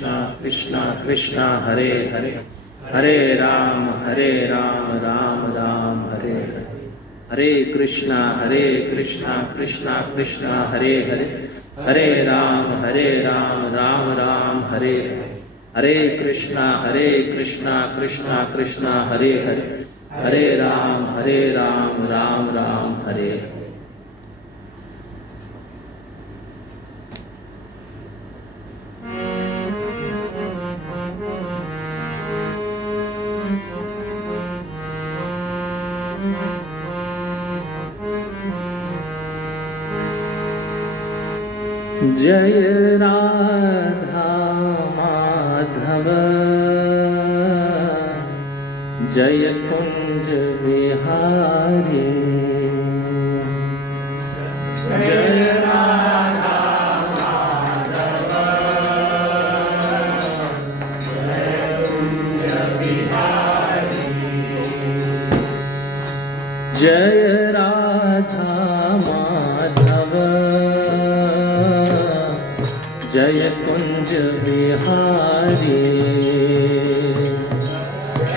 कृष्णा कृष्णा कृष्णा हरे हरे, हरे राम राम राम हरे हरे, हरे कृष्णा कृष्णा कृष्णा हरे हरे, हरे राम राम राम हरे हरे, हरे कृष्णा कृष्णा कृष्णा हरे हरे, हरे राम राम राम हरे हरे। जय राधा माधव जय कुंज बिहारी, जय राधा माधव जय कुंज बिहारी, जय राधा माधव जय कुंज बिहारी,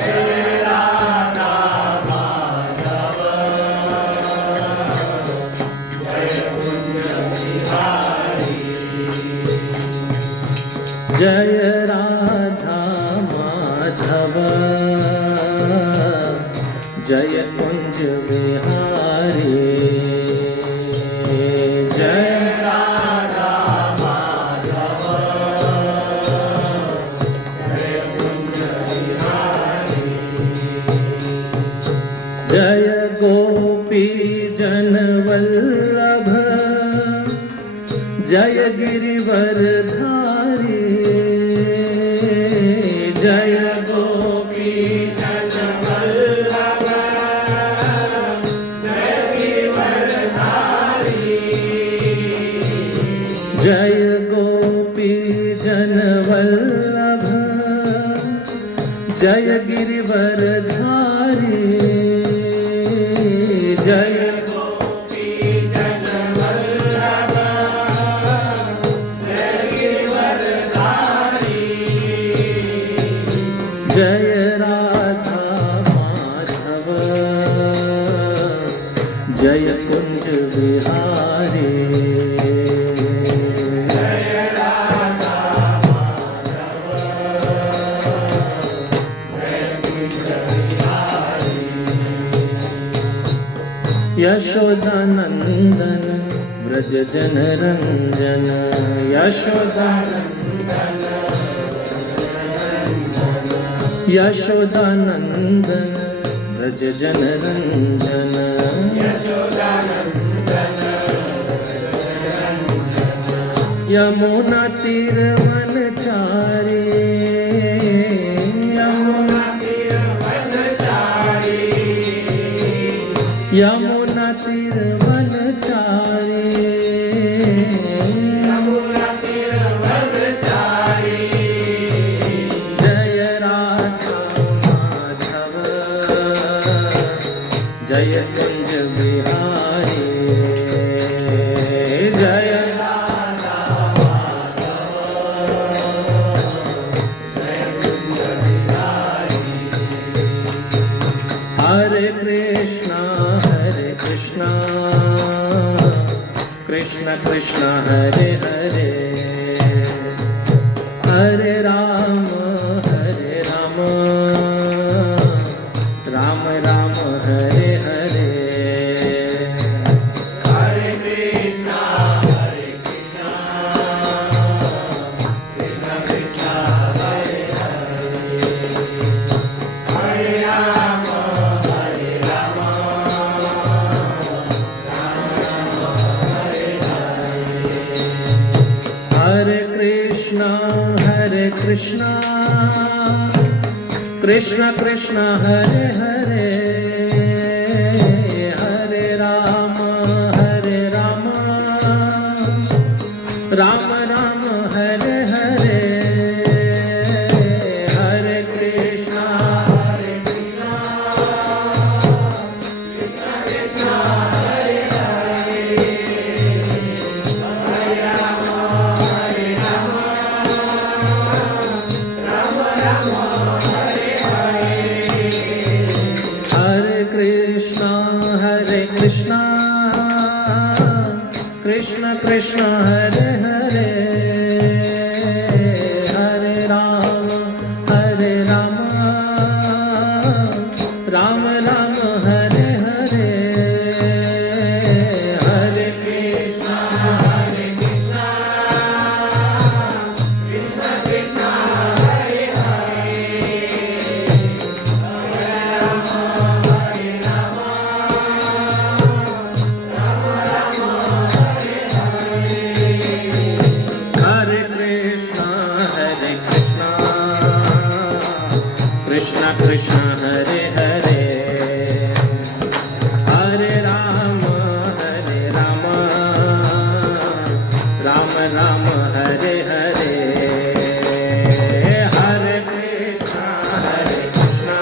जय राधा माधव जय कुंज बिहारी, जय राधा माधव जय कुंज बिहारी, जय जय गोपी जन वल्लभ जय गिरिवर धारी, जय गोपी जन वल्लभ जय गिरिवर धारी, जय गोपी जन वल्लभ जय गिरिवर धारी, जय गोपी जन वल्लभ जय गिरिवर धारी, जय राधा माधव जय कुंज बिहारी, जय राधा माधव जय कुंज बिहारी, यशोदानंदन व्रज जन रंजन, यशोदानंदन यशोदानंदन व्रज जन रंजन, यशोदानंदन यमुना तीर वनचारी, यमुना तीर वनचारी, यमुना तीर वनचारी, यमुना तीर वनचारी, जय राधा माधव जय कुंज बिहारी, जय राधा माधव जय कुंज बिहारी, हरे कृष्णा कृष्ण कृष्ण हरे हरे, हरे राम राम राम हरे हरे, हरे कृष्णा कृष्ण कृष्ण हरे हरे, हरे राम हरे कृष्णा कृष्ण कृष्ण हरे हरे, हरे राम राम राम हरे हरे, हरे कृष्णा कृष्ण कृष्ण हरे हरे, हरे राम कृष्ण हरे हरे हरे राम राम राम हरे हरे हरे कृष्ण कृष्ण कृष्ण हरे हरे राम हरे राम हरे कृष्ण कृष्ण कृष्ण हरे हरे हरे राम राम राम हरे हरे हरे कृष्ण हरे कृष्ण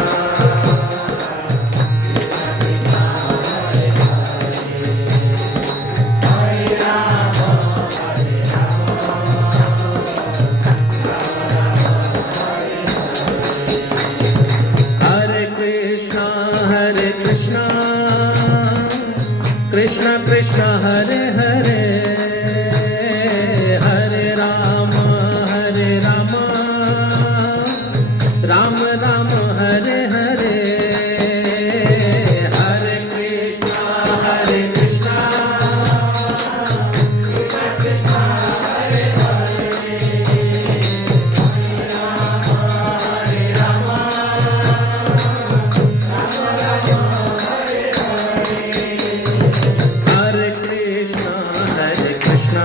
कृष्ण कृष्ण हरे हरे हरे राम राम राम हरे हरे हरे कृष्ण कृष्ण कृष्ण हरे हरे कृष्ण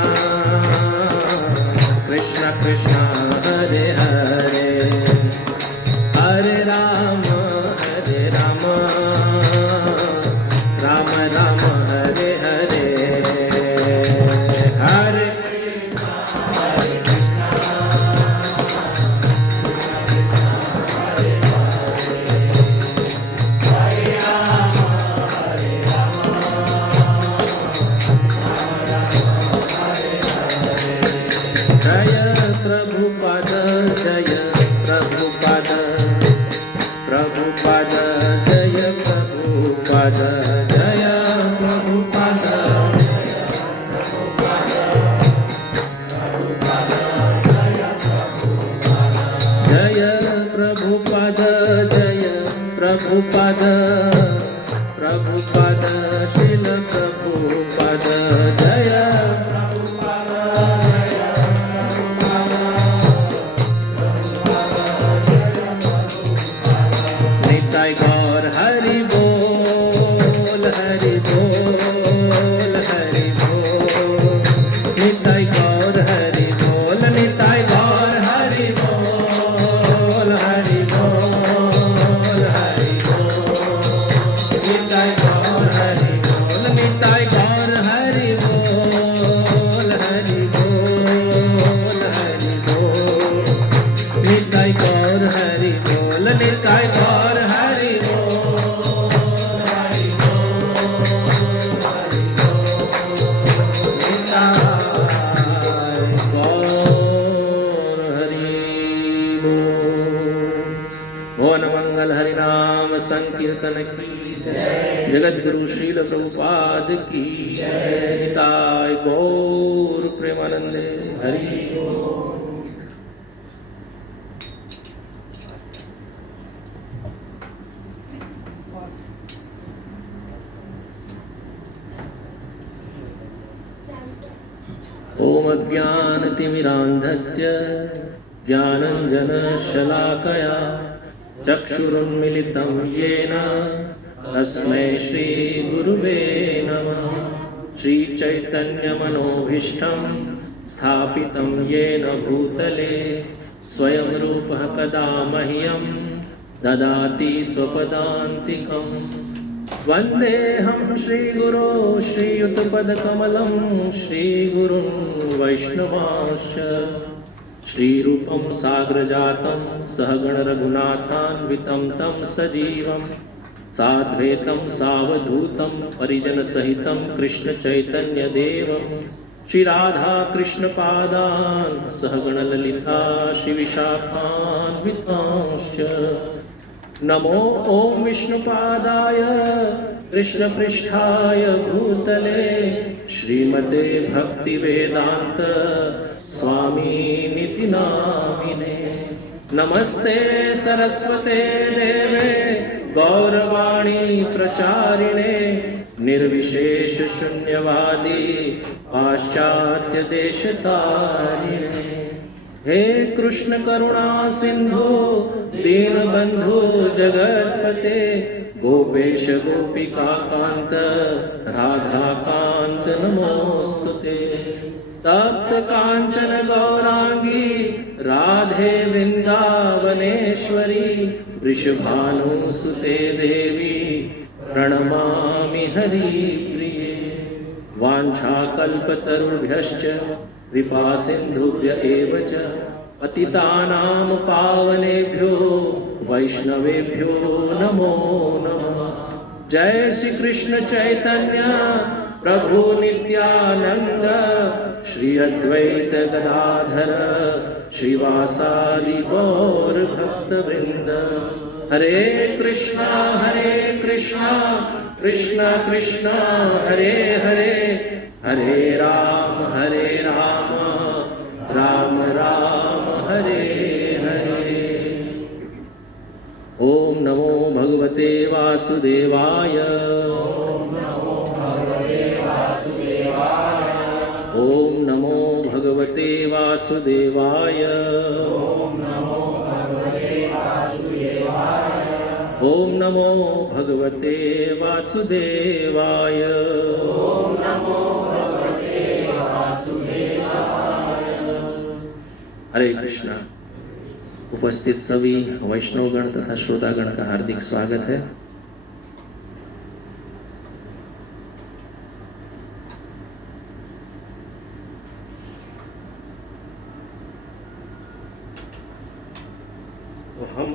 कृष्ण कृष्ण हरे हरे हरे राम राम राम हरे हरे हरे जय प्रभुपाद जय प्रभुपाद प्रभुपाद जय प्रभुपाद जय प्रभुपाद जय प्रभुपाद जय प्रभुपाद प्रभुपाद श्रील प्रभुपाद जय निताय गौर हरि बोल हरि बोल हरि बोल निताय गौर हरि बोल निताय गौर हरि बोल हरि बोल हरि बोल निताय गौर हरि बोल निताय गौर हरि बोल हरि बोल हरि बोल निताय गौर हरि बोल निताय गौर हरि बोल हरि बोल हरि बोल निताय गौर हरि बोल। भुवन मंगल हरि नाम संकीर्तन की जय जगत गुरु श्रील प्रभुपाद की जय निताय गौर प्रेमानंदे हरि बोल। ॐ अज्ञानतिमिरान्धस्य ज्ञानञ्जनशलाकया चक्षुरुन्मिलितं येन तस्मै श्रीगुरुवे नमः। श्रीचैतन्यमनोभीष्टं स्थापितं येन भूतले स्वयं रूपः कदा मह्यं ददाति स्वपदान्तिकम्। वन्देऽहं श्रीगुरो श्रीयुतपदकमलं श्रीगुरुं वैष्णवांश्च श्रीरूपं साग्रजातं सहगण रघुनाथान्वितं तं सजीवं साद्वैतं सावधूतं परिजनसहितं कृष्णचैतन्यदेवं श्रीराधाकृष्णपादान् सहगण ललिता श्रीविशाखान्वितांश्च नमो ॐ विष्णुपादाय कृष्णपृष्ठाय भूतले श्रीमते भक्तिवेदान्त स्वामिनिति नामिने। नमस्ते सरस्वते देवे गौरवाणी प्रचारिणे निर्विशेष शून्यवादी पाश्चात्य देशतारिणे। हे कृष्ण करुणा सिंधु दीनबंधु जगतपते गोपेश गोपिका कांत राधा कांत नमोस्तुते। तप्त कांचन गौरांगी राधे वृंदावनेश्वरी वृषभानुसुते देवी प्रणमामि हरिप्रिये। वाञ्छाकल्पतरुभ्यश्च कृपासिन्धुभ्य एव च पतितानां पावनेभ्यो वैष्णवेभ्यो नमो नमः। जय श्री कृष्ण चैतन्य प्रभु नित्यानंद श्री अद्वैत गदाधर श्रीवासादि गौर भक्तवृंद। हरे कृष्णा कृष्णा कृष्णा हरे हरे, हरे राम राम राम हरे हरे। ओम नमो भगवते वासुदेवाय। ओम नमो भगवते वासुदेवाय। ओम नमो भगवते वासुदेवाय। ओम नमो भगवते वासुदेवाय। ओम नमो भगवते वासुदेवाय। ओम नमो भगवते वासुदेवाय। हरे कृष्णा। उपस्थित सभी वैष्णवगण तथा श्रोतागण का हार्दिक स्वागत है। तो हम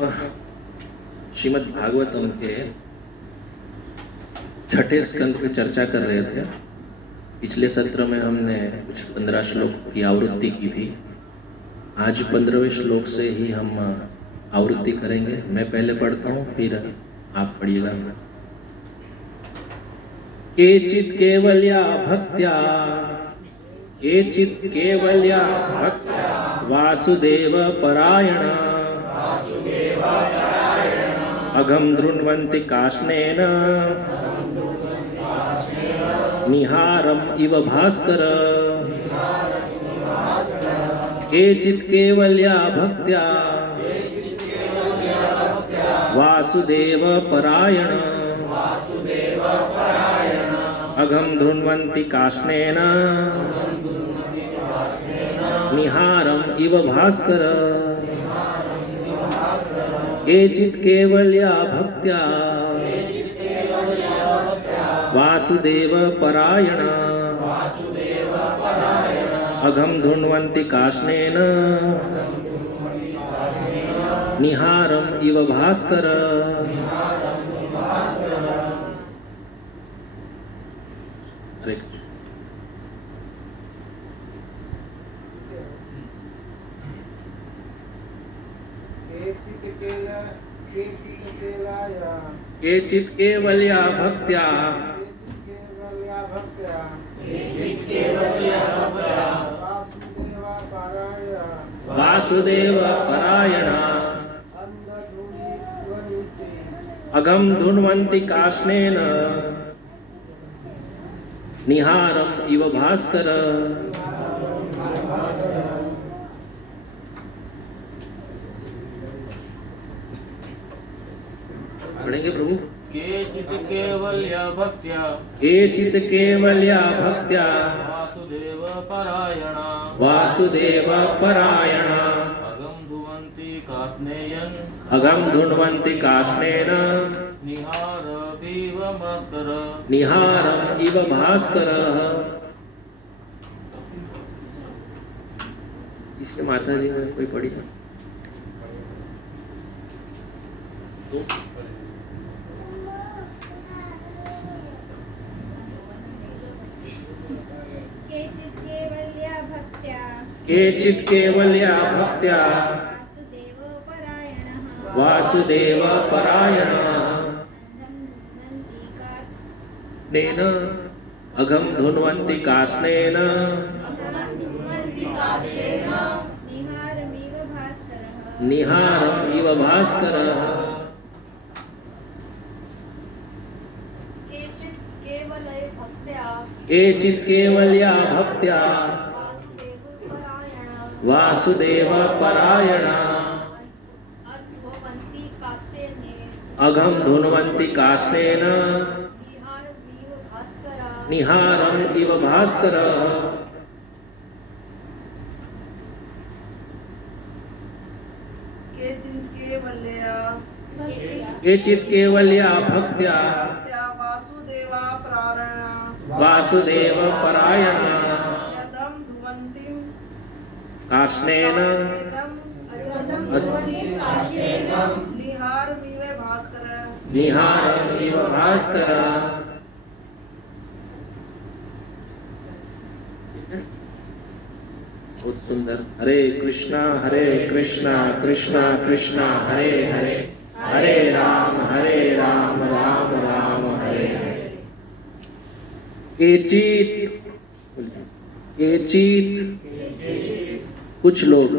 श्रीमद् भागवतम के छठे स्कंद पे चर्चा कर रहे थे। पिछले सत्र में हमने कुछ 15 श्लोक की आवृत्ति की थी। आज 15वें श्लोक से ही हम आवृत्ति करेंगे। मैं पहले पढ़ता हूँ, फिर आप पढ़िएगा। केचित् केवल्या भक्त्या, केचित् केवल्या भक्त्या वासुदेव परायण अघं धृण्वन्ति काष्णेन निहारम् इव भास्कर। केचित् केवल्या भक्त्या वासुदेव परायण अघं धृण्वन्ति काष्णेन निहारम् इव भास्कर। केचित् केवल्या भक्त्या वासुदेव परायण अघं धृण्वन्ति काष्णेन निहारम् इव भास्कर। केचित् केवल्या भक्त्या वासुदेव परायण अघं धृण्वन्ति काष्णेन निहारम् इव भास्कर। पढ़ेंगे प्रभु। केचित् केवल्या भक्त्या, केचित् केवल्या भक्त्या वासुदेव परायण वासुदेव परायण अघं धुवन्ति काष्णेयन् अघं धृण्वन्ति काष्णेन निहारमिव भास्कर। निहारम् इव भास्कर। इसके माता जी ने कोई पढ़ी है? केचित् केवल्या भक्त्या वासुदेव परायण नेन अघम धुन्वन्ति काष्णेन निहारम् इव भास्करः केचित् केवल्या भक्त्या वासुदेव परायणा अघम धुन्वन्ति काष्णेन निहारम् इव भास्करः केचित् केवल्या भक्त्या वासुदेव परायणा काष्णेन निहारम् इव भास्करः। बहुत सुंदर। हरे कृष्णा कृष्णा कृष्णा हरे हरे, हरे राम राम राम हरे हरे। केचित कुछ लोग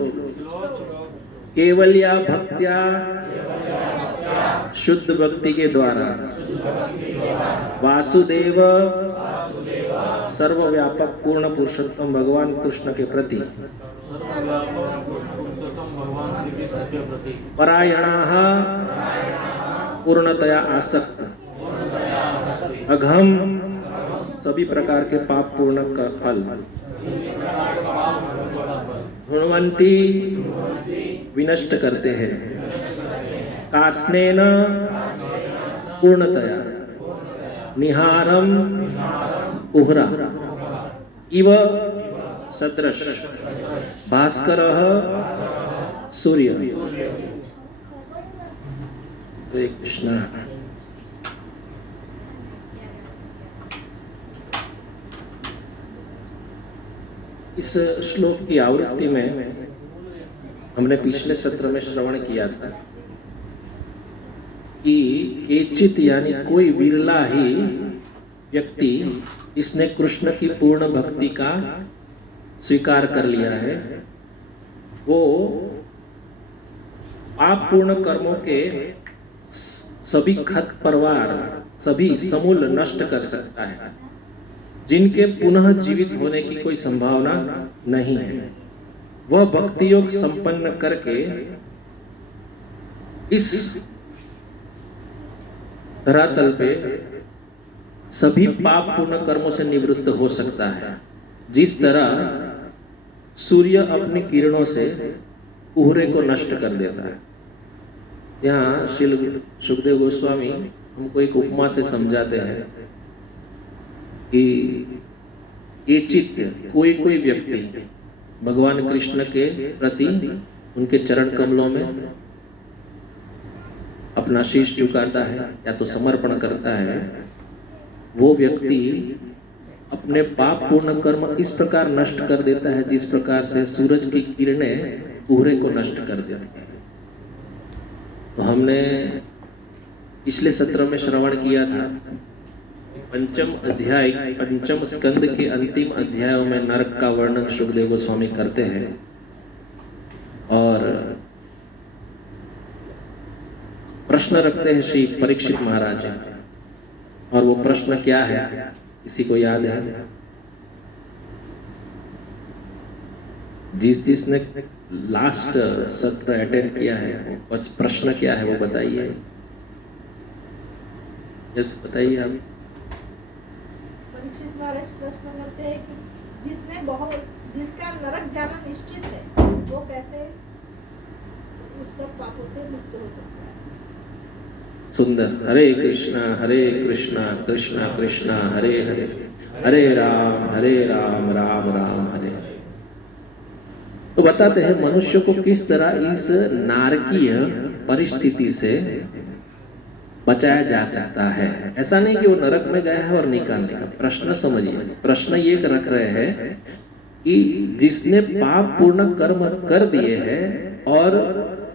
केवल्या भक्त्या शुद्ध भक्ति के द्वारा वासुदेव सर्वव्यापक पूर्ण पुरुषोत्तम भगवान कृष्ण के प्रति परायणाः पूर्णतया आसक्त अघम सभी प्रकार के पाप पूर्ण का फल गुणवंती विनष्ट करते हैं काष्णेन पूर्णतया निहारम कुहरा इव सदृश भास्करः सूर्य। हरे कृष्णा। इस श्लोक की आवृत्ति में हमने पिछले सत्र में श्रवण किया था कि केचित यानी कोई विरला ही व्यक्ति इसने कृष्ण की पूर्ण भक्ति का स्वीकार कर लिया है, वो पाप पूर्ण कर्मों के सभी खत परवार सभी समूल नष्ट कर सकता है, जिनके पुनः जीवित होने की कोई संभावना नहीं है। वह भक्ति योग संपन्न करके इस धरातल पे सभी पाप पूर्ण कर्मों से निवृत्त हो सकता है। जिस तरह सूर्य अपनी किरणों से कोहरे को नष्ट कर देता है। यहाँ श्री सुखदेव गोस्वामी हमको एक उपमा से समझाते हैं कि केचित कोई कोई व्यक्ति भगवान कृष्ण के प्रति उनके चरण कमलों में अपना शीश झुकाता है या तो समर्पण करता है, वो व्यक्ति अपने पाप पूर्ण कर्म इस प्रकार नष्ट कर देता है जिस प्रकार से सूरज की किरणें कोहरे को नष्ट कर देती है। तो हमने पिछले सत्र में श्रवण किया था पंचम स्कंद के अंतिम अध्यायों में नरक का वर्णन सुखदेव गोस्वामी करते हैं और प्रश्न रखते हैं श्री परीक्षित महाराज। और वो प्रश्न क्या है, किसी को याद है? जिसने लास्ट सत्र अटेंड किया है प्रश्न क्या है वो बताइए। यस बताइए आप। परीक्षित महाराज प्रश्न करते हैं कि जिसका नरक जाना निश्चित है वो कैसे सब पापों से मुक्त हो सकता है। सुंदर। हरे कृष्णा कृष्णा कृष्णा हरे हरे, हरे राम राम राम हरे हरे। तो बताते हैं मनुष्य को किस तरह इस नारकीय परिस्थिति से बचाया जा सकता है। ऐसा नहीं कि वो नरक में गया है और निकालने का प्रश्न समझिए। प्रश्न ये रख रहे हैं कि जिसने पाप पूर्ण कर्म कर दिए हैं और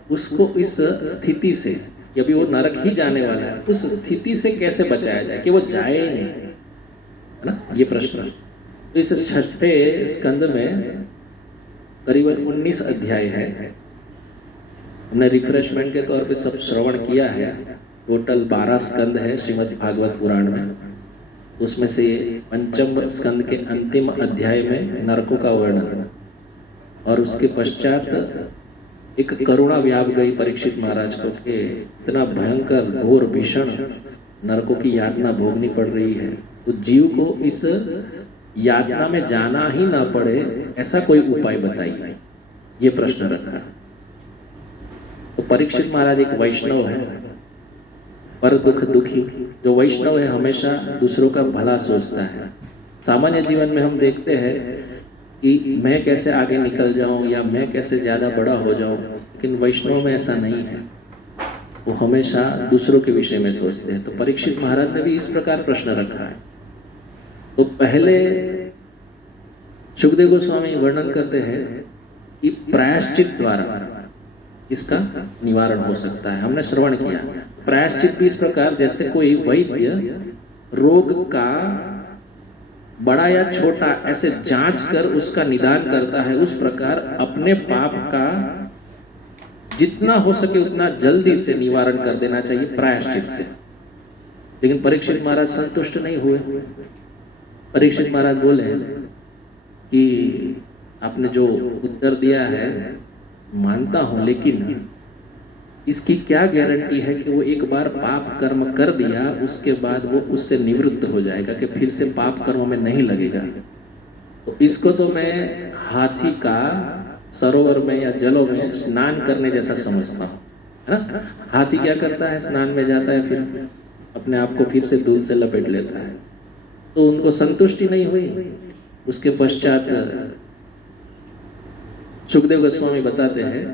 उसको इस स्थिति से कि अभी वो नरक ही जाने वाला है, उस स्थिति से कैसे बचाया जाए कि वो जाए ही नहीं, है ना, ये प्रश्न। तो इस 6ठे स्कंद में करीबन 19 अध्याय है। हमने रिफ्रेशमेंट के तौर पे सब श्रवण किया है। टोटल 12 स्कंद है श्रीमद् भागवत पुराण में। उसमें से पंचम स्कंद के अंतिम अध्याय में नरकों का वर्णन, और उसके पश्चात एक करुणा व्याप गई परीक्षित महाराज को कि इतना भयंकर घोर भीषण नरकों की यातना भोगनी पड़ रही है, तो जीव को इस यातना में जाना ही ना पड़े ऐसा कोई उपाय बताइए, ये प्रश्न रखा। तो परीक्षित महाराज एक वैष्णव है, पर दुख दुखी। जो वैष्णव है हमेशा दूसरों का भला सोचता है। सामान्य जीवन में हम देखते हैं कि मैं कैसे आगे निकल जाऊं या मैं कैसे ज़्यादा बड़ा हो जाऊं, लेकिन वैष्णव में ऐसा नहीं है, वो हमेशा दूसरों के विषय में सोचते हैं। तो परीक्षित महाराज ने भी इस प्रकार प्रश्न रखा है। तो पहले सुखदेव गोस्वामी वर्णन करते हैं कि प्रायश्चित द्वारा इसका निवारण हो सकता है। हमने श्रवण किया प्रायश्चित भी इस प्रकार, जैसे कोई वैद्य रोग का बड़ा या छोटा ऐसे जांच कर उसका निदान करता है, उस प्रकार अपने पाप का जितना हो सके उतना जल्दी से निवारण कर देना चाहिए प्रायश्चित से। लेकिन परीक्षित महाराज संतुष्ट नहीं हुए। परीक्षित महाराज बोले कि आपने जो उत्तर दिया है मानता हूं, लेकिन इसकी क्या गारंटी है कि वो एक बार पाप कर्म कर दिया उसके बाद वो उससे निवृत्त हो जाएगा, कि फिर से पाप कर्म में नहीं लगेगा। तो इसको तो मैं हाथी का सरोवर में या जलों में स्नान करने जैसा समझता हूँ, है ना। हाथी क्या करता है, स्नान में जाता है, फिर अपने आप को फिर से दूध से लपेट लेता है। तो उनको संतुष्टि नहीं हुई। उसके पश्चात सुखदेव गोस्वामी बताते हैं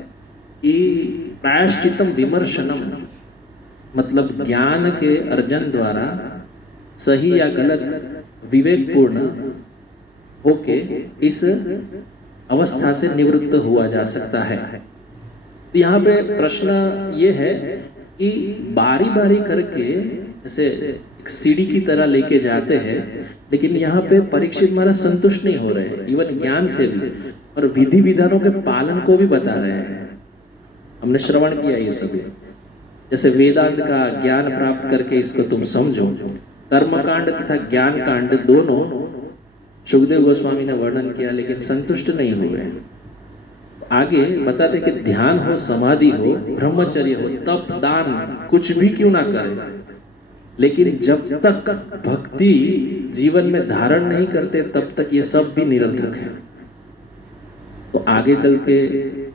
कि प्रायश्चितम विमर्शनम, मतलब ज्ञान के अर्जन द्वारा सही या गलत विवेकपूर्ण होके इस अवस्था से निवृत्त हुआ जा सकता है। तो यहाँ पे प्रश्न ये है कि बारी बारी करके जैसे एक सीढ़ी की तरह लेके जाते हैं, लेकिन यहाँ पे परीक्षित महाराज संतुष्ट नहीं हो रहे हैं, इवन ज्ञान से भी, और विधि विधानों के पालन को भी बता रहे हैं। हमने श्रवण किया ये सभी, जैसे वेदांत का ज्ञान प्राप्त करके इसको तुम समझो। कर्मकांड तथा ज्ञान कांड दोनों सुखदेव गोस्वामी ने वर्णन किया, लेकिन संतुष्ट नहीं हुए। आगे बताते कि ध्यान हो, समाधि हो, ब्रह्मचर्य हो, तप, दान, कुछ भी क्यों ना करें, लेकिन जब तक भक्ति जीवन में धारण नहीं करते तब तक ये सब भी निरर्थक है। तो आगे चल के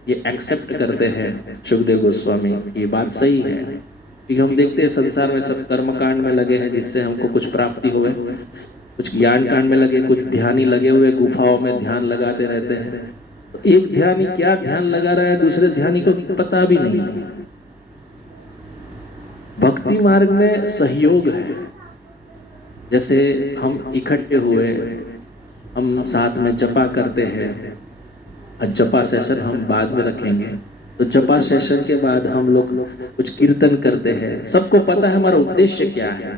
ये एक्सेप्ट करते हैं सुखदेव गोस्वामी, ये बात सही है। क्योंकि हम देखते हैं संसार में सब कर्मकांड में लगे हैं जिससे हमको कुछ प्राप्ति हुए, कुछ ज्ञान कांड में लगे, कुछ ध्यानी लगे हुए गुफाओं में ध्यान लगाते रहते हैं। तो एक ध्यानी क्या ध्यान लगा रहा है दूसरे ध्यानी को पता भी नहीं। भक्ति मार्ग में सहयोग है, जैसे हम इकट्ठे हुए, हम साथ में जपा करते हैं। जपा सेशन हम बाद में रखेंगे, तो जपा सेशन के बाद हम लोग कुछ कीर्तन करते हैं, सबको पता है हमारा उद्देश्य क्या है,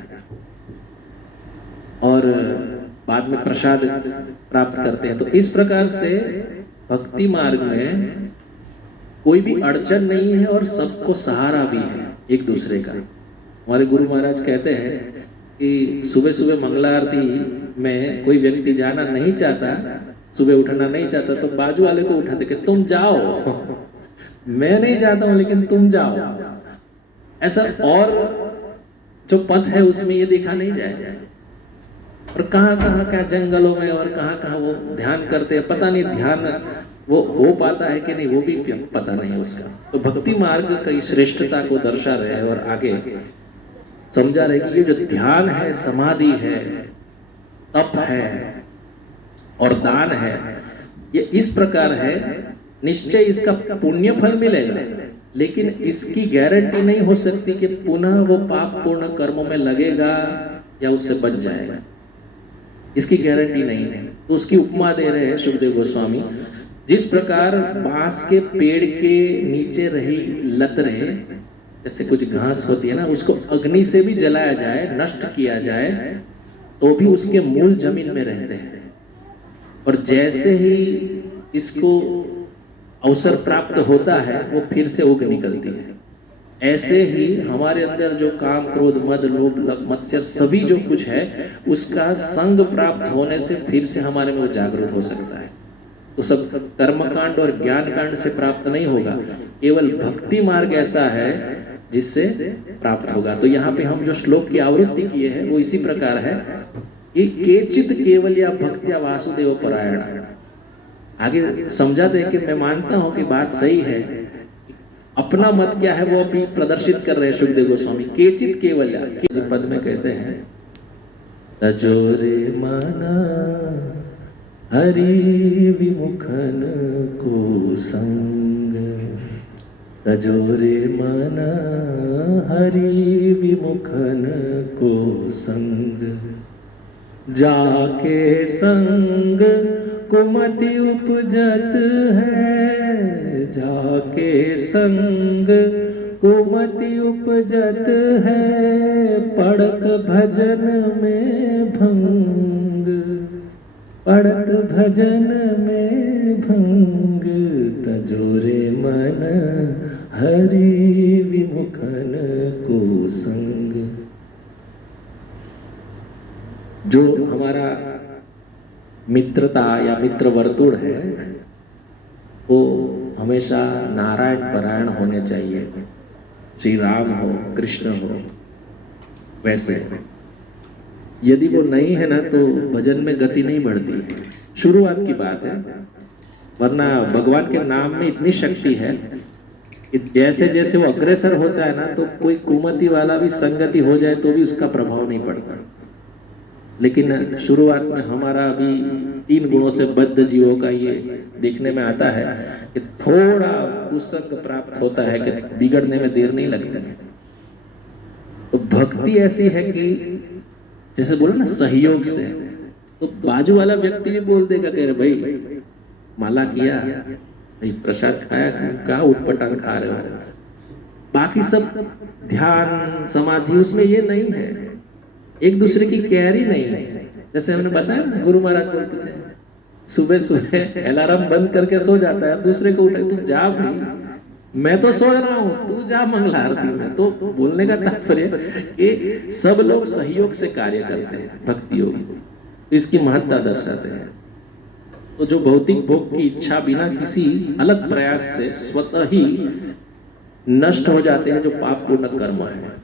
और बाद में प्रसाद प्राप्त करते हैं। तो इस प्रकार से भक्ति मार्ग में कोई भी अड़चन नहीं है और सबको सहारा भी है एक दूसरे का। हमारे गुरु महाराज कहते हैं कि सुबह सुबह मंगला आरती में कोई व्यक्ति जाना नहीं चाहता, सुबह उठना नहीं चाहता, तो बाजू वाले को उठाते कि तुम जाओ, मैं नहीं जाता हूं लेकिन तुम जाओ। ऐसा और जो पथ है उसमें ये देखा नहीं जाएगा। और कहाँ कहाँ क्या जंगलों में और कहाँ कहाँ वो ध्यान करते हैं, पता नहीं ध्यान वो हो पाता है कि नहीं, वो भी पता नहीं उसका। तो भक्ति मार्ग की श्रेष्ठता को दर्शा रहे हैं और आगे समझा रहे कि ये जो ध्यान है, समाधि है, तप है और दान है, ये इस प्रकार है। निश्चय इसका पुण्य फल मिलेगा, लेकिन इसकी गारंटी नहीं हो सकती कि पुनः वो पाप पूर्ण कर्मों में लगेगा या उससे बच जाएगा, इसकी गारंटी नहीं है। तो उसकी उपमा दे रहे हैं सुखदेव गोस्वामी। जिस प्रकार बांस के पेड़ के नीचे रही लतरें, जैसे कुछ घास होती है ना, उसको अग्नि से भी जलाया जाए, नष्ट किया जाए, तो भी उसके मूल जमीन में रहते हैं। और जैसे ही इसको अवसर प्राप्त होता है वो फिर से उग निकलती है। ऐसे ही हमारे अंदर जो काम, क्रोध, मद, लोभ, मत्सर सभी जो कुछ है, उसका संग प्राप्त होने से फिर से हमारे में वो जागृत हो सकता है। तो सब कर्मकांड और ज्ञान कांड से प्राप्त नहीं होगा, केवल भक्ति मार्ग ऐसा है जिससे प्राप्त होगा। तो यहाँ पे हम जो श्लोक की आवृत्ति किए हैं वो इसी प्रकार है कि केचित केवल या भक्त्या वासुदेव परायण। आगे समझा दे कि मैं मानता हूं कि बात सही है, अपना मत क्या है वो अभी प्रदर्शित कर रहे हैं सुखदेव गोस्वामी। केचित केवल पद में कहते हैं, तजोरे माना हरि विमुखन को संग, तजोरे माना हरि विमुखन को संग, जाके संग कुमति उपजत है, जाके संग कुमति उपजत है, पड़त भजन में भंग, पड़त भजन में भंग, तजोरे मन हरि विमुखन को संग। जो हमारा मित्रता या मित्र वर्तुल है वो हमेशा नारायण परायण होने चाहिए। श्री राम हो, कृष्ण हो, वैसे यदि वो नहीं है ना तो भजन में गति नहीं बढ़ती। शुरुआत की बात है, वरना भगवान के नाम में इतनी शक्ति है कि जैसे जैसे वो अग्रसर होता है ना, तो कोई कुमति वाला भी संगति हो जाए तो भी उसका प्रभाव नहीं पड़ता। लेकिन शुरुआत में हमारा अभी 3 गुणों से बद्ध जीवों का ये देखने में आता है कि थोड़ा कुसंग प्राप्त होता है कि बिगड़ने में देर नहीं लगती है। तो भक्ति ऐसी है कि जैसे बोले ना सहयोग से, तो बाजू वाला व्यक्ति भी बोल देगा कह रहे भाई माला किया, भाई प्रसाद खाया, कहा उटपटांग खा रहे हो। बाकी सब ध्यान समाधि उसमें ये नहीं है, एक दूसरे की कैरी नहीं है। जैसे हमने बताया ना, गुरु महाराज बोलते थे सुबह सुबह अलार्म बंद करके सो जाता है, दूसरे को उठा, तुम जा भाई, मैं तो सो रहा हूं, तू जा मंगला आरती में। तो बोलने का तात्पर्य कि सब लोग सहयोग से कार्य करते हैं भक्ति योग, तो इसकी महत्ता दर्शाते हैं। तो जो भौतिक भोग की इच्छा बिना किसी अलग प्रयास से स्वतः ही नष्ट हो जाते हैं, जो पाप पूर्ण कर्म है।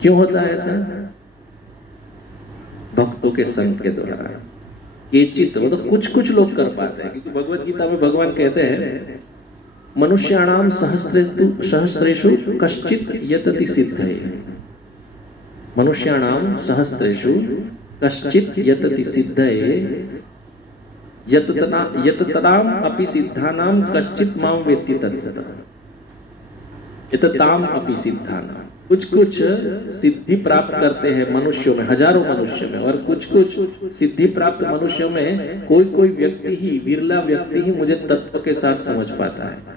क्यों होता है ऐसा? भक्तों के संग के द्वारा। केचित, वो तो कुछ कुछ लोग कर पाते हैं, क्योंकि भगवत गीता में भगवान कहते हैं मनुष्याणाम सहस्रेषु कश्चित यतति सिद्धये, मनुष्याणाम सहस्रेषु कश्चित यतति सिद्धये, यतताम अपि सिद्धानाम कश्चित माम वेत्ति तत्त्वतः, यतताम अपि सिद्धानाम। कुछ कुछ सिद्धि प्राप्त करते हैं मनुष्यों में, हजारों मनुष्य में, और कुछ कुछ सिद्धि प्राप्त मनुष्यों में कोई कोई व्यक्ति ही, विरला व्यक्ति ही मुझे तत्व के साथ समझ पाता है।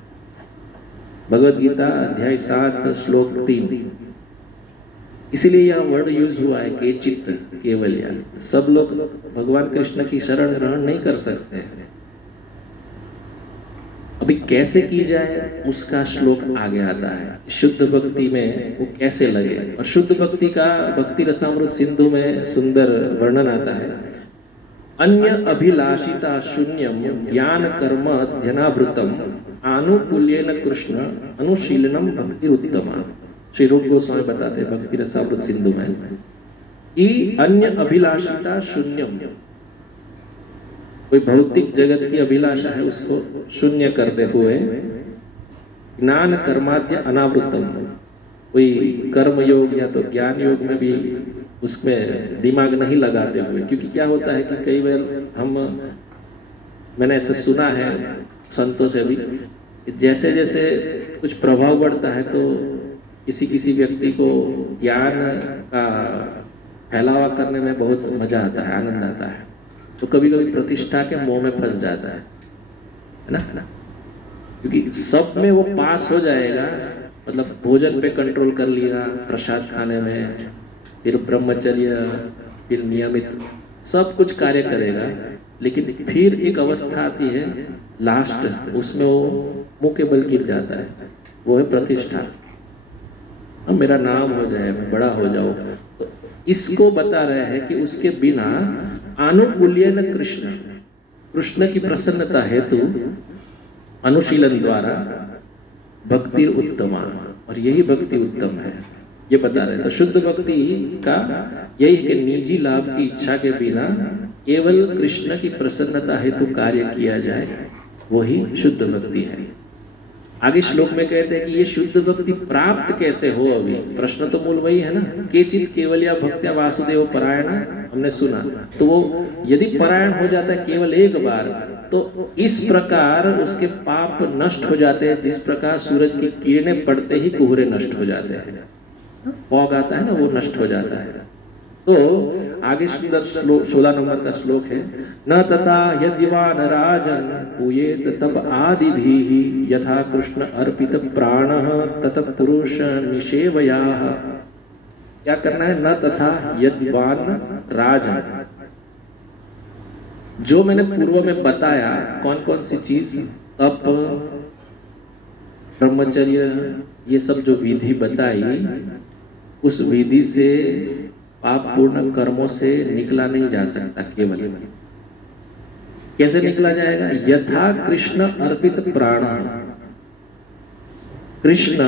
भगवत गीता अध्याय 7 श्लोक 3। इसीलिए यह वर्ड यूज हुआ है कि चित्त केवल, या सब लोग भगवान कृष्ण की शरण ग्रहण नहीं कर सकते हैं। अभी कैसे की जाए उसका श्लोक आगे आता है। शुद्ध भक्ति में वो कैसे लगे, और शुद्ध भक्ति का भक्ति रसामृत सिंधु में सुंदर वर्णन आता है। अन्य अभिलाषिता शून्यम ज्ञान कर्म ध्यनावृतम आनुकूल्येन कृष्ण अनुशीलनम भक्ति उत्तमा। श्री रूप गोस्वामी बताते हैं भक्ति रसामृत सिंधु में कि अन्य अभिलाषिता शून्यम, कोई भौतिक जगत की अभिलाषा है उसको शून्य करते हुए, ज्ञान कर्माद्य अनावृतम, कोई कर्म योग या तो ज्ञान योग में भी उसमें दिमाग नहीं लगाते हुए। क्योंकि क्या होता है कि कई बार मैंने ऐसा सुना है संतों से भी, जैसे जैसे कुछ प्रभाव बढ़ता है तो किसी किसी व्यक्ति को ज्ञान का फैलावा करने में बहुत मजा आता है, आनंद आता है। तो कभी कभी प्रतिष्ठा के मोह में फंस जाता है ना, क्योंकि सब में वो पास हो जाएगा, मतलब भोजन पे कंट्रोल कर लिया, प्रसाद खाने में, फिर ब्रह्मचर्य, फिर नियमित सब कुछ कार्य करेगा, लेकिन फिर एक अवस्था आती है लास्ट, उसमें वो मुंह के बल गिर जाता है, वो है प्रतिष्ठा। अब मेरा नाम हो जाए, मैं बड़ा हो जाऊं, तो इसको बता रहे हैं कि उसके बिना आनुकूल्य न कृष्ण, कृष्ण की प्रसन्नता हेतु अनुशीलन द्वारा भक्ति उत्तमा, और यही भक्ति उत्तम है, ये बता रहे हैं। तो शुद्ध भक्ति का यही है कि निजी लाभ की इच्छा के बिना केवल कृष्ण की प्रसन्नता हेतु कार्य किया जाए, वही शुद्ध भक्ति है। आगे श्लोक में कहते हैं कि ये शुद्ध भक्ति प्राप्त कैसे हो। अभी प्रश्न तो मूल वही है ना, केचित केवलिया भक्त्या वासुदेव परायण, हमने सुना, तो वो यदि परायण हो जाता है केवल एक बार, तो इस प्रकार उसके पाप नष्ट हो जाते हैं, जिस प्रकार सूरज की किरणें पड़ते ही कुहरे नष्ट हो जाते हैं, फॉग आता है ना, वो नष्ट हो जाता है। तो आगे सुंदर श्लोक 16 नंबर का श्लोक है, न तथा यद्यवान राजन पूयेत तब आदि भी यथा कृष्ण अर्पित प्राण तत पुरुष निषेवयाः। क्या करना है? न तथा यद्यवान राजन, जो मैंने पूर्व में बताया कौन कौन सी चीज, तप, ब्रह्मचर्य, ये सब जो विधि बताई, उस विधि से पाप पूर्ण कर्मों से निकला नहीं जा सकता। केवल कैसे निकला जाएगा? यथा कृष्ण अर्पित प्राण, कृष्ण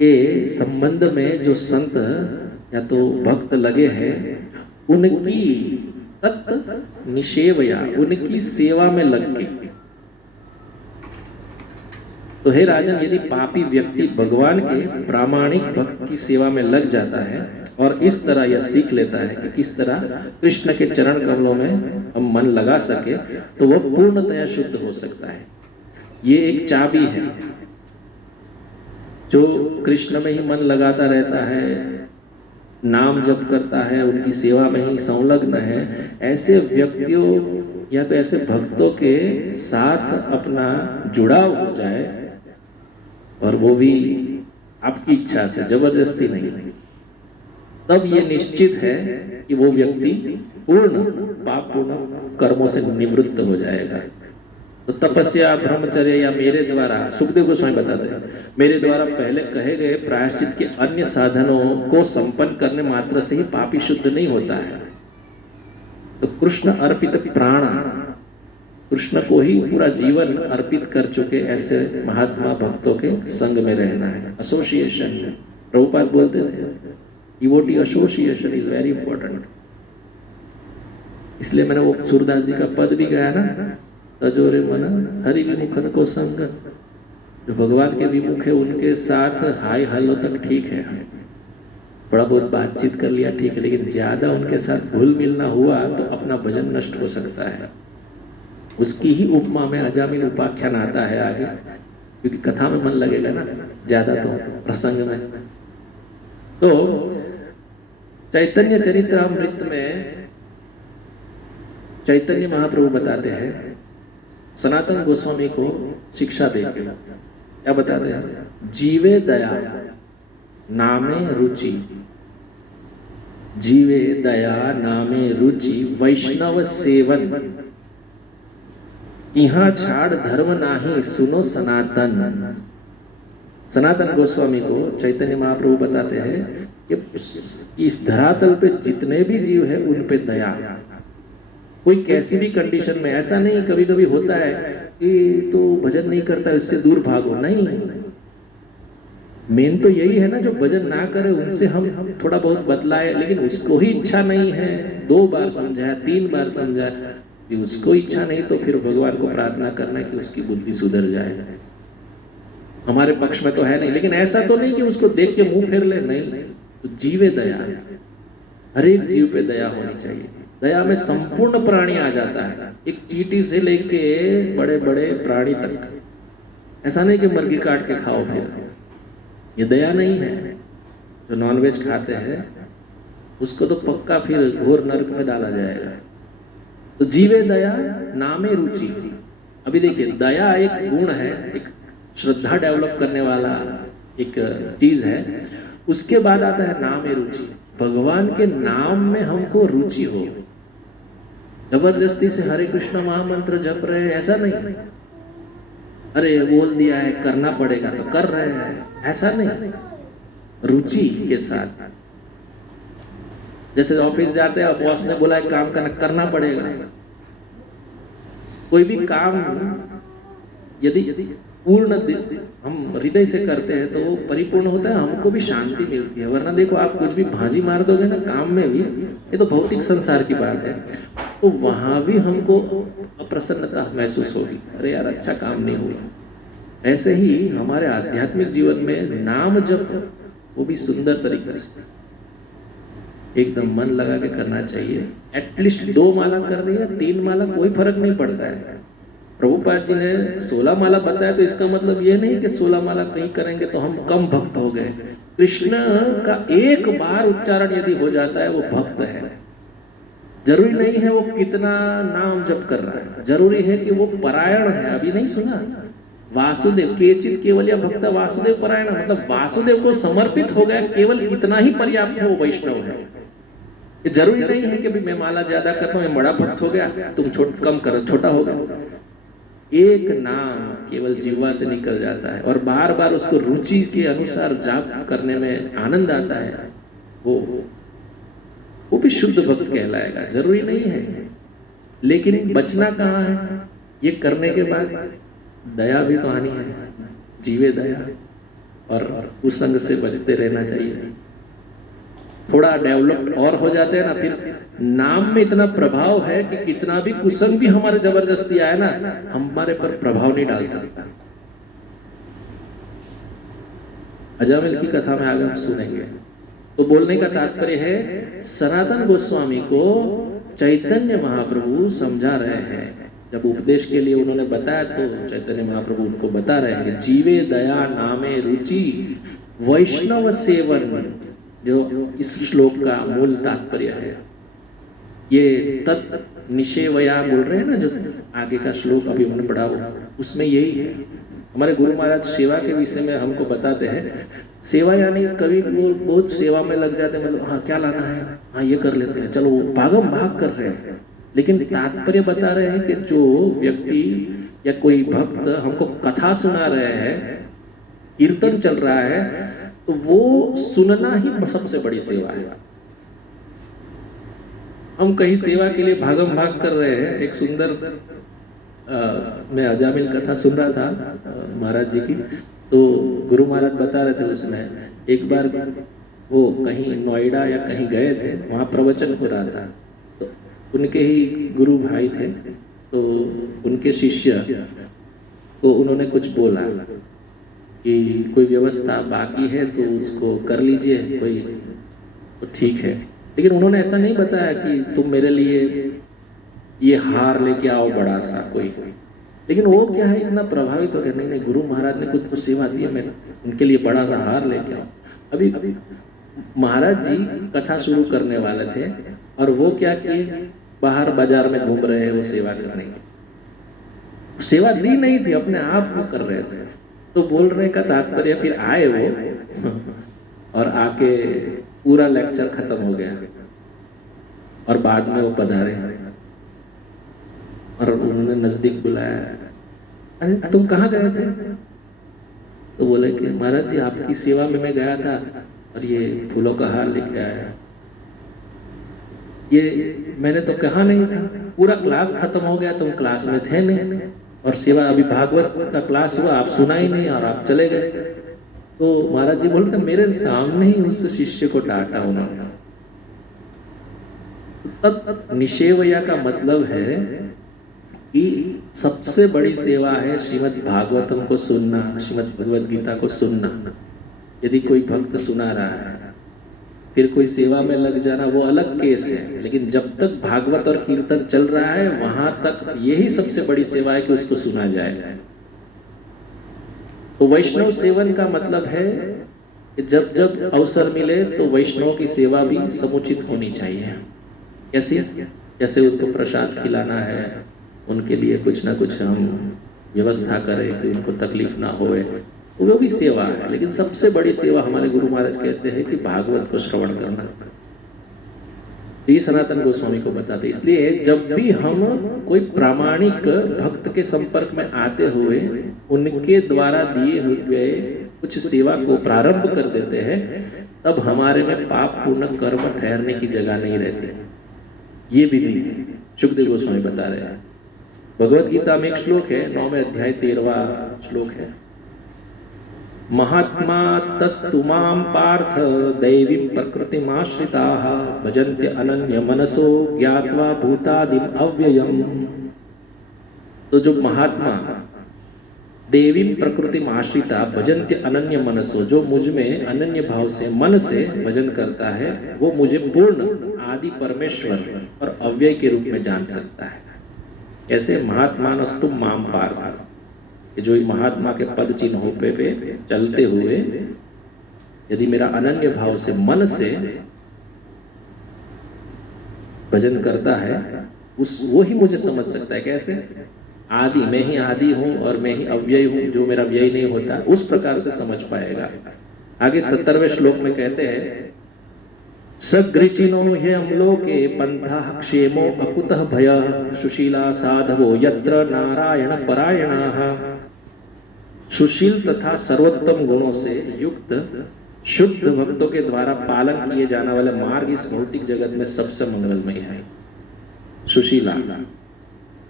के संबंध में जो संत या तो भक्त लगे हैं, उनकी तत् निषेवया, उनकी सेवा में लग के। तो हे राजन, यदि पापी व्यक्ति भगवान के प्रामाणिक भक्त की सेवा में लग जाता है और इस तरह यह सीख लेता है कि किस तरह कृष्ण के चरण कमलों में हम मन लगा सके, तो वह पूर्णतया शुद्ध हो सकता है। ये एक चाबी है। जो कृष्ण में ही मन लगाता रहता है, नाम जप करता है, उनकी सेवा में ही संलग्न है, ऐसे व्यक्तियों या तो ऐसे भक्तों के साथ अपना जुड़ाव हो जाए, और वो भी आपकी इच्छा से, जबरदस्ती नहीं, तब ये निश्चित है कि वो व्यक्ति पूर्ण पाप पूर्ण कर्मों से निवृत्त हो जाएगा। तो तपस्या, ब्रह्मचर्य या मेरे द्वारा, सुखदेव गोस्वामी बताते हैं, मेरे द्वारा पहले कहे गए प्रायश्चित के अन्य साधनों को संपन्न करने मात्र से ही पापी शुद्ध नहीं होता है। तो कृष्ण अर्पित प्राण, कृष्ण को ही पूरा जीवन अर्पित कर चुके ऐसे महात्मा भक्तों के संग में रहना है। एसोसिएशन, प्रभुपाद बोलते थे, devotee association is very important. इसलिए मैंने वो सूरदास जी का पद भी गाया ना, तजोरे मन हरि विमुखन को संग, जो भगवान के विमुख है उनके साथ हाय हल्लो तक ठीक है, थोड़ा बहुत बातचीत कर लिया ठीक है, लेकिन ज्यादा उनके साथ घुल मिल ना हुआ तो अपना भजन नष्ट हो सकता है। उसकी ही उपमा में अजामिल उपाख्यान आता है आगे, क्योंकि कथा में मन लगेगा ना ज्यादा, तो प्रसंग में। तो चैतन्य चरित्रामृत में चैतन्य महाप्रभु बताते हैं, सनातन गोस्वामी को शिक्षा देके क्या बताते हैं? जीवे दया नामे रुचि, जीवे दया नामे रुचि वैष्णव सेवन, यहाँ छाड़ धर्म नाही सुनो सनातन। सनातन गोस्वामी को चैतन्य महाप्रभु बताते हैं कि इस धरातल पे जितने भी जीव है उन पे दया, कोई कैसी भी कंडीशन में, ऐसा नहीं कभी कभी होता है कि तो भजन नहीं करता इससे दूर भागो, नहीं। मेन तो यही है ना, जो भजन ना करे उनसे हम थोड़ा बहुत बतलाए, लेकिन उसको ही इच्छा नहीं है, 2 बार समझाया 3 बार समझाया, उसको इच्छा नहीं, तो फिर भगवान को प्रार्थना करना कि उसकी बुद्धि सुधर जाए। हमारे पक्ष में तो है नहीं, लेकिन ऐसा तो नहीं कि उसको देख के मुंह फेर ले, नहीं। तो जीवे दया, हर एक जीव पे दया होनी चाहिए। दया में संपूर्ण प्राणी आ जाता है, एक चींटी से लेके बड़े बड़े प्राणी तक। ऐसा नहीं कि मुर्गी काट के खाओ, फिर ये दया नहीं है। जो नॉनवेज खाते हैं उसको तो पक्का फिर घोर नरक में डाला जाएगा, तो जीवे दया नामे रुचि। अभी देखिए, दया एक गुण है, एक श्रद्धा डेवलप करने वाला एक चीज है। उसके बाद आता है नामे रुचि। भगवान के नाम में हमको रुचि हो। जबरदस्ती से हरे कृष्ण महामंत्र जप रहे हैं ऐसा नहीं, अरे बोल दिया है करना पड़ेगा तो कर रहे हैं, ऐसा नहीं। रुचि के साथ, जैसे ऑफिस जाते हैं, बॉस ने बोला है काम करना पड़ेगा। कोई भी काम यदि पूर्ण हम हृदय से करते हैं तो वो परिपूर्ण होता है, हमको भी शांति मिलती है। वरना देखो, आप कुछ भी भाजी मार दोगे ना काम में भी, ये तो भौतिक संसार की बात है, तो वहां भी हमको अप्रसन्नता महसूस होगी, अरे यार अच्छा काम नहीं हुआ। ऐसे ही हमारे आध्यात्मिक जीवन में नाम जप, वो भी सुंदर तरीके से एकदम मन लगा के करना चाहिए। एटलीस्ट 2 माला कर दिया, 3 माला कोई फर्क नहीं पड़ता है। प्रभुपाद जी ने 16 माला बताया, तो इसका मतलब ये नहीं कि 16 माला कहीं करेंगे तो हम कम भक्त हो गए। कृष्ण का एक बार उच्चारण यदि हो जाता है वो भक्त है। जरूरी नहीं है वो कितना नाम जप कर रहा है, जरूरी है कि वो परायण है। अभी नहीं सुना, वासुदेव केचित केवल या भक्त वासुदेव परायण, मतलब वासुदेव को समर्पित हो गया, केवल इतना ही पर्याप्त है, वो वैष्णव है। ये जरूरी नहीं है कि मैं माला ज्यादा करता हूँ बड़ा भक्त हो गया, तुम कम करो छोटा हो गया। एक नाम केवल जिह्वा से निकल जाता है और बार बार उसको रुचि के अनुसार जाप करने में आनंद आता है, वो भी शुद्ध भक्त कहलाएगा। जरूरी नहीं है, लेकिन बचना कहाँ है? ये करने के बाद दया भी तो आनी है, जीवे दया, और उस संग से बचते रहना चाहिए। थोड़ा डेवलप और हो जाते हैं ना, फिर नाम में इतना प्रभाव है कि कितना भी कुसंग भी हमारे जबरदस्ती आए ना, हमारे पर प्रभाव नहीं डाल सकता। अजामिल की कथा में आगे हम सुनेंगे। तो बोलने का तात्पर्य है, सनातन गोस्वामी को चैतन्य महाप्रभु समझा रहे हैं। जब उपदेश के लिए उन्होंने बताया तो चैतन्य महाप्रभु उनको बता रहे हैं, जीवे दया नामे रुचि वैष्णव सेवन, जो इस श्लोक का मूल तात्पर्य है। ये तत् निषेवया बोल रहे हैं ना, जो आगे का श्लोक अभी उन्होंने पढ़ा हुआ, उसमें यही है। हमारे गुरु महाराज सेवा के विषय में हमको बताते हैं, सेवा यानी कभी वो बहुत सेवा में लग जाते हैं, मतलब हाँ क्या लाना है, हाँ ये कर लेते हैं, चलो भागम भाग कर रहे हैं। लेकिन तात्पर्य बता रहे हैं कि जो व्यक्ति या कोई भक्त हमको कथा सुना रहे हैं, कीर्तन चल रहा है, तो वो सुनना ही सबसे बड़ी सेवा है। हम कहीं सेवा के लिए भागम भाग कर रहे हैं। एक सुंदर मैं अजामिल कथा सुन रहा था महाराज जी की, तो गुरु महाराज बता रहे थे उसमें, एक बार वो कहीं नोएडा या कहीं गए थे, वहाँ प्रवचन हो रहा था, तो उनके ही गुरु भाई थे, तो उनके शिष्य को उन्होंने कुछ बोला कि कोई व्यवस्था बाकी है तो उसको कर लीजिए, कोई तो ठीक है। लेकिन उन्होंने ऐसा नहीं बताया कि तुम मेरे लिए ये हार लेके आओ बड़ा सा कोई। लेकिन वो क्या है, इतना प्रभावित हो गया, नहीं नहीं गुरु महाराज ने कुछ तो सेवा दी है, मैं उनके लिए बड़ा सा हार लेके आओ। अभी महाराज जी कथा शुरू करने वाले थे और वो क्या किए, बाहर बाजार में घूम रहे हैं वो सेवा करने की। सेवा दी नहीं थी, अपने आप वो कर रहे थे। तो बोलने का तात्पर्य, फिर आए वो और आके पूरा लेक्चर खत्म हो गया और बाद में वो पधारे और उन्होंने नजदीक बुलाया, अरे तुम कहाँ गए थे? तो बोले कि महाराज जी आपकी सेवा में मैं गया था और ये फूलों का हार लेके आया। ये मैंने तो कहा नहीं था, पूरा क्लास खत्म हो गया, तुम क्लास में थे नहीं, और सेवा अभी भागवत का क्लास हुआ, आप सुना ही नहीं और आप चले गए। तो महाराज जी बोलते मेरे सामने ही उस शिष्य को डांटा उन्होंने। तब निषेवया का मतलब है कि सबसे बड़ी सेवा है श्रीमद् भागवतम को सुनना, श्रीमद् भगवद गीता को सुनना। यदि कोई भक्त सुना रहा है, फिर कोई सेवा में लग जाना वो अलग केस है, लेकिन जब तक भागवत और कीर्तन चल रहा है वहां तक यही सबसे बड़ी सेवा है कि उसको सुना जाए। तो वैष्णव सेवन का मतलब है कि जब जब अवसर मिले तो वैष्णव की सेवा भी समुचित होनी चाहिए। कैसे? कैसे उनको प्रसाद खिलाना है, उनके लिए कुछ ना कुछ हम व्यवस्था करें कि उनको तकलीफ ना होए, वो भी सेवा है। लेकिन सबसे बड़ी सेवा हमारे गुरु महाराज कहते हैं कि भागवत को श्रवण करना। ये सनातन गोस्वामी को बताते। इसलिए जब भी हम कोई प्रामाणिक भक्त के संपर्क में आते हुए उनके द्वारा दिए हुए कुछ सेवा को प्रारंभ कर देते हैं, तब हमारे में पाप पूर्ण कर्म ठहरने की जगह नहीं रहती। ये विधि सुखदेव गोस्वामी बता रहे हैं। भगवत गीता में एक श्लोक है, 9वें अध्याय 13वां श्लोक है, महात्मा तस्तु मां पार्थ दैवीं प्रकृतिमाश्रिताः भजन्ते अनन्य मनसो ज्ञात्वा भूतादिम अव्ययम्। तो जो महात्मा देवीं प्रकृतिमाश्रिता भजन्ते अनन्य मनसो, जो मुझ में अनन्य भाव से मन से भजन करता है, वो मुझे पूर्ण आदि परमेश्वर और अव्यय के रूप में जान सकता है। ऐसे महात्मानस्तु मां पार्थ, जो महात्मा के पद चिन्हों पे चलते हुए यदि मेरा अनन्य भाव से मन से भजन करता है, वो ही मुझे समझ सकता है। कैसे? आदि, मैं ही आदि हूं और मैं ही अव्यय हूं, जो मेरा व्यय नहीं होता, उस प्रकार से समझ पाएगा। आगे 70वें श्लोक में कहते हैं, सगृचिनो ह्यम्लोके पंथः क्षेमो अकुतः भयः सुशीला साधवो यत्र नारायण परायणाः। सुशील तथा सर्वोत्तम गुणों से युक्त शुद्ध भक्तों के द्वारा पालन किए जाने वाले मार्ग इस भौतिक जगत में सबसे मंगलमय है। सुशीला,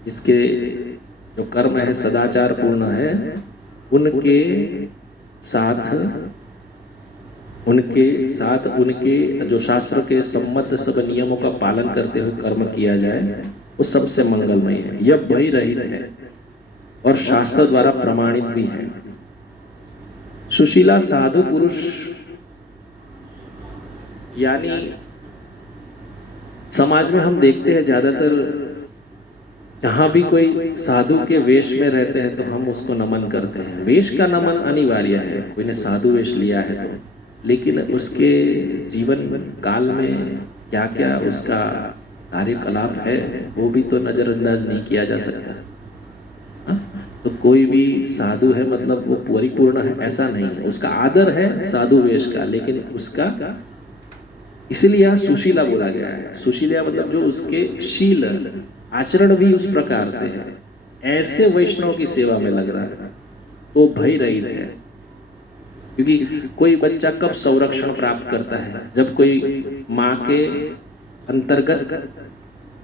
जिसके जो कर्म है सदाचार पूर्ण है, उनके साथ उनके जो शास्त्रों के सम्मत सब नियमों का पालन करते हुए कर्म किया जाए, वो सबसे मंगलमय है। यह भय रहित है और शास्त्र द्वारा प्रमाणित भी है। सुशीला साधु पुरुष, यानी समाज में हम देखते हैं ज्यादातर जहां भी कोई साधु के वेश में रहते हैं तो हम उसको नमन करते हैं। वेश का नमन अनिवार्य है, कोई ने साधु वेश लिया है तो, लेकिन उसके जीवन काल में क्या क्या उसका कार्यकलाप है वो भी तो नजरअंदाज नहीं किया जा सकता। तो कोई भी साधु है मतलब वो परिपूर्ण है, ऐसा नहीं है। उसका आदर है साधु वेश का, लेकिन उसका इसलिए यहाँ सुशीला बोला गया है। सुशीला मतलब जो उसके शील आचरण भी उस प्रकार से है, ऐसे वैष्णव की सेवा में लग रहा है, वो भय रहित है। क्योंकि कोई बच्चा कब संरक्षण प्राप्त करता है? जब कोई माँ के अंतर्गत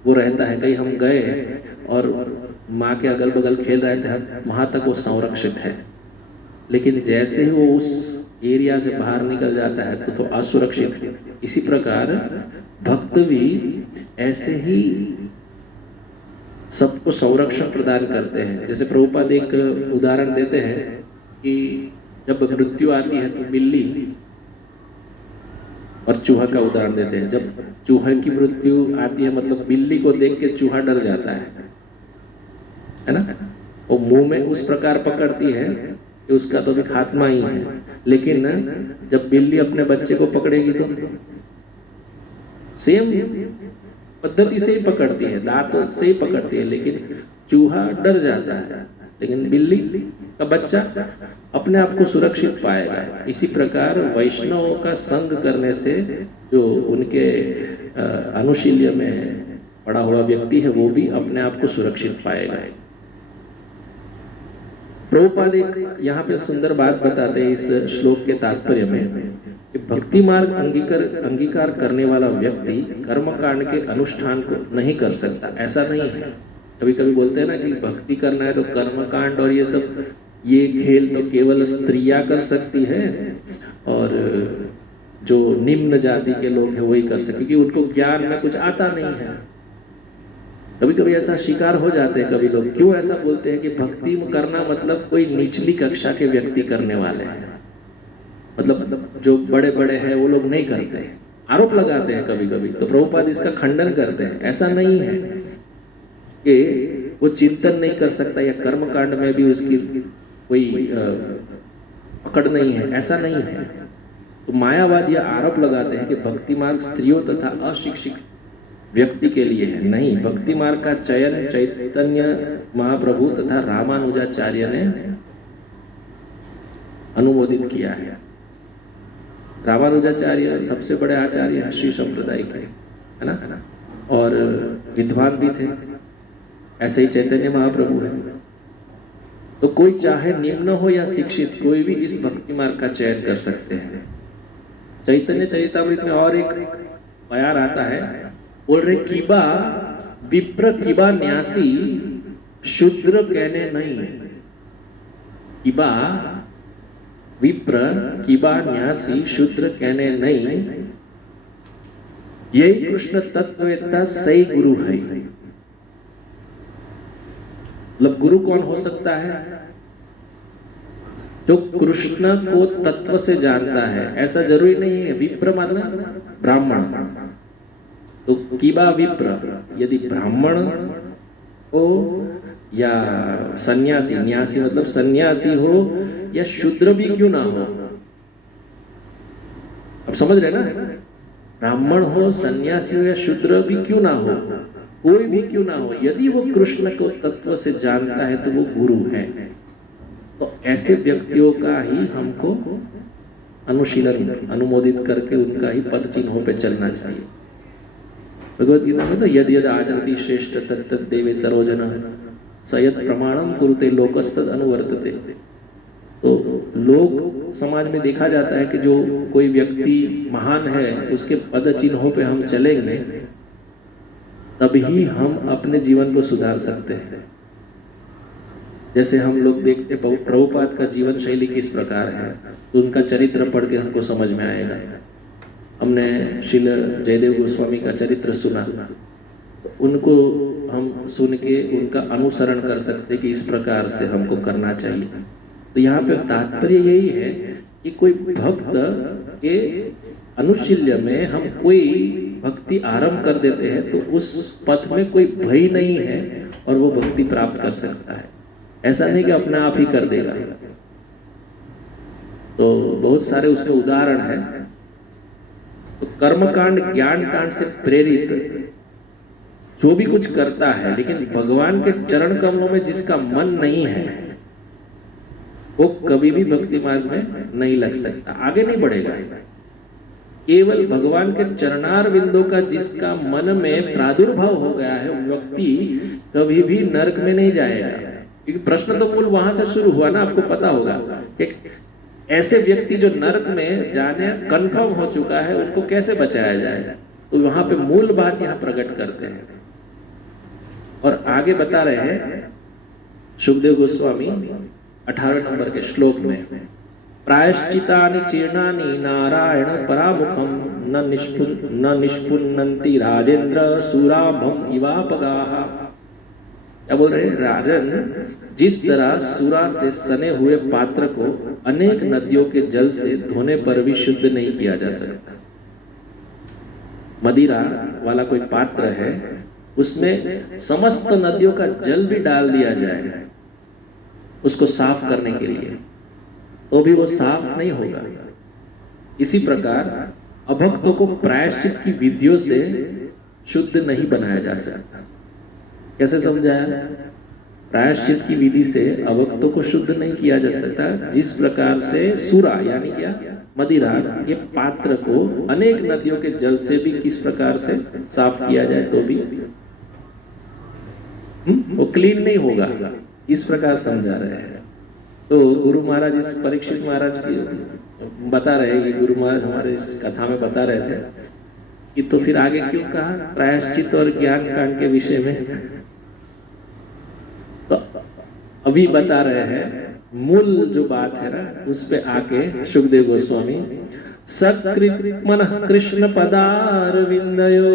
वो रहता है। कहीं हम गए और माँ के अगल बगल खेल रहे थे, वहां तक वो संरक्षित है। लेकिन जैसे ही वो उस एरिया से बाहर निकल जाता है तो असुरक्षित है। इसी प्रकार भक्त भी ऐसे ही सबको संरक्षण प्रदान करते हैं। जैसे प्रभुपाद एक उदाहरण देते हैं कि जब मृत्यु आती है तो बिल्ली और चूहा का उदाहरण देते हैं। जब चूहे की मृत्यु आती है मतलब बिल्ली को देख के चूहा डर जाता है ना, वो मुंह में उस प्रकार पकड़ती है कि उसका तो भी खात्मा ही है। लेकिन जब बिल्ली अपने बच्चे को पकड़ेगी तो सेम पद्धति से ही पकड़ती है, दांतों से ही पकड़ती है, लेकिन चूहा डर जाता है, लेकिन बिल्ली का बच्चा अपने आप को सुरक्षित पाएगा। इसी प्रकार वैष्णव का संग करने से जो उनके अनुशील्य में पड़ा हुआ व्यक्ति है वो भी अपने आप को सुरक्षित पाएगा। प्रभुपाद एक यहाँ पे सुंदर बात बताते हैं इस श्लोक के तात्पर्य में कि भक्ति मार्ग अंगीकार करने वाला व्यक्ति कर्मकांड के अनुष्ठान को नहीं कर सकता। ऐसा नहीं है। कभी कभी बोलते हैं ना कि भक्ति करना है तो कर्मकांड और ये सब ये खेल तो केवल स्त्रियां कर सकती है और जो निम्न जाति के लोग हैं वही कर सकते, क्योंकि उनको ज्ञान में कुछ आता नहीं है। कभी कभी ऐसा शिकार हो जाते हैं कभी लोग। क्यों ऐसा बोलते हैं कि भक्ति करना मतलब कोई निचली कक्षा के व्यक्ति करने वाले हैं, मतलब जो बड़े बड़े हैं वो लोग नहीं करते हैं, आरोप लगाते हैं कभी कभी। तो प्रभुपाद इसका खंडन करते हैं। ऐसा नहीं है कि वो चिंतन नहीं कर सकता या कर्मकांड में भी उसकी कोई पकड़ नहीं है, ऐसा नहीं है। तो मायावाद यह आरोप लगाते हैं कि भक्ति मार्ग स्त्रियों तथा अशिक्षित व्यक्ति के लिए है, नहीं। भक्ति मार्ग का चयन चैतन्य महाप्रभु तथा रामानुजाचार्य ने अनुमोदित किया है। रामानुजाचार्य सबसे बड़े आचार्य श्री संप्रदाय के, है ना, और विद्वान भी थे। ऐसे ही चैतन्य महाप्रभु है। तो कोई चाहे निम्न हो या शिक्षित, कोई भी इस भक्ति मार्ग का चयन कर सकते हैं। चैतन्य चरितामृत में और एक बयान आता है, बोल रहे कीबा विप्र कीबा न्यासी शूद्र कहने नहीं। कीबा विप्र कीबा न्यासी शूद्र कहने नहीं, यही कृष्ण तत्ववेत्ता सही गुरु है। मतलब गुरु कौन हो सकता है? जो कृष्ण को तत्व से जानता है। ऐसा जरूरी नहीं है विप्र माना ब्राह्मण। तो कीबा विप्र, यदि ब्राह्मण हो या सन्यासी, न्यासी मतलब सन्यासी हो या शूद्र भी क्यों ना हो, अब समझ रहे ना, ब्राह्मण हो, सन्यासी हो या शूद्र भी क्यों ना हो, कोई भी क्यों ना हो, यदि वो कृष्ण को तत्व से जानता है तो वो गुरु है। तो ऐसे व्यक्तियों का ही हमको अनुशीलन अनुमोदित करके उनका ही पद चिन्हों पे चलना चाहिए। भगवद गीता में तो यद यद आचरति श्रेष्ठ तत्त देवे तरोजन सयत प्रमाणम कुरुते लोकस्तद अनुवर्तते। तो लोक समाज में देखा जाता है कि जो कोई व्यक्ति महान है उसके पद चिन्हों पे हम चलेंगे तभी हम अपने जीवन को सुधार सकते हैं। जैसे हम लोग देखते प्रभुपाद का जीवन शैली किस प्रकार है, तो उनका चरित्र पढ़ के हमको समझ में आएगा। हमने श्रील जयदेव गोस्वामी का चरित्र सुना, तो उनको हम सुन के उनका अनुसरण कर सकते कि इस प्रकार से हमको करना चाहिए। तो यहाँ पे तात्पर्य यही है कि कोई भक्त के अनुशील्य में हम कोई भक्ति आरंभ कर देते हैं तो उस पथ में कोई भय नहीं है और वो भक्ति प्राप्त कर सकता है। ऐसा नहीं कि अपने आप ही कर देगा। तो बहुत सारे उसमें उदाहरण है। तो कर्मकांड ज्ञान कांड से प्रेरित जो भी कुछ करता है, लेकिन भगवान के चरण कमलों में जिसका मन नहीं है वो कभी भी भक्ति मार्ग में नहीं लग सकता, आगे नहीं बढ़ेगा। केवल भगवान के चरणार बिंदु का जिसका मन में प्रादुर्भाव हो गया है वो व्यक्ति कभी भी नरक में नहीं जाएगा। क्योंकि प्रश्न तो मूल वहां से शुरू हुआ ना, आपको पता होगा कि ऐसे व्यक्ति जो नरक में जाने कंफर्म हो चुका है उनको कैसे बचाया जाए। तो वहां पे मूल बात यहाँ प्रकट करते हैं और आगे बता रहे हैं सुखदेव गोस्वामी 18वें नंबर के श्लोक में, प्रायश्चितानि चीर्णानि नारायण परामुखम न निष्पुन्नन्ति राजेंद्र सुराभम इवापगाः। क्या बोल रहे हैं? राजन, जिस तरह सुरा से सने हुए पात्र को अनेक नदियों के जल से धोने पर भी शुद्ध नहीं किया जा सकता। मदिरा वाला कोई पात्र है, उसमें समस्त नदियों का जल भी डाल दिया जाए उसको साफ करने के लिए, तो भी वो साफ नहीं होगा। इसी प्रकार अभक्तों को प्रायश्चित की विधियों से शुद्ध नहीं बनाया जा सकता। कैसे समझाया? प्रायश्चित की विधि से अभक्तों को शुद्ध नहीं किया जा सकता। जिस प्रकार से सुरा यानी क्या, मदिरा, ये पात्र को अनेक नदियों के जल से भी किस प्रकार से साफ किया जाए तो भी वो क्लीन नहीं होगा। इस प्रकार समझा रहे हैं। तो गुरु महाराज इस परीक्षित महाराज की बता रहे हैं कि गुरु महाराज हमारे इस कथा में बता रहे थे कि तो फिर आगे क्यों कहा प्रायश्चित और ज्ञान कांड के विषय में। तो अभी बता रहे हैं मूल जो बात है ना, उस पे आके सुखदेव गोस्वामी सकृत मनः कृष्ण पदार विंदयो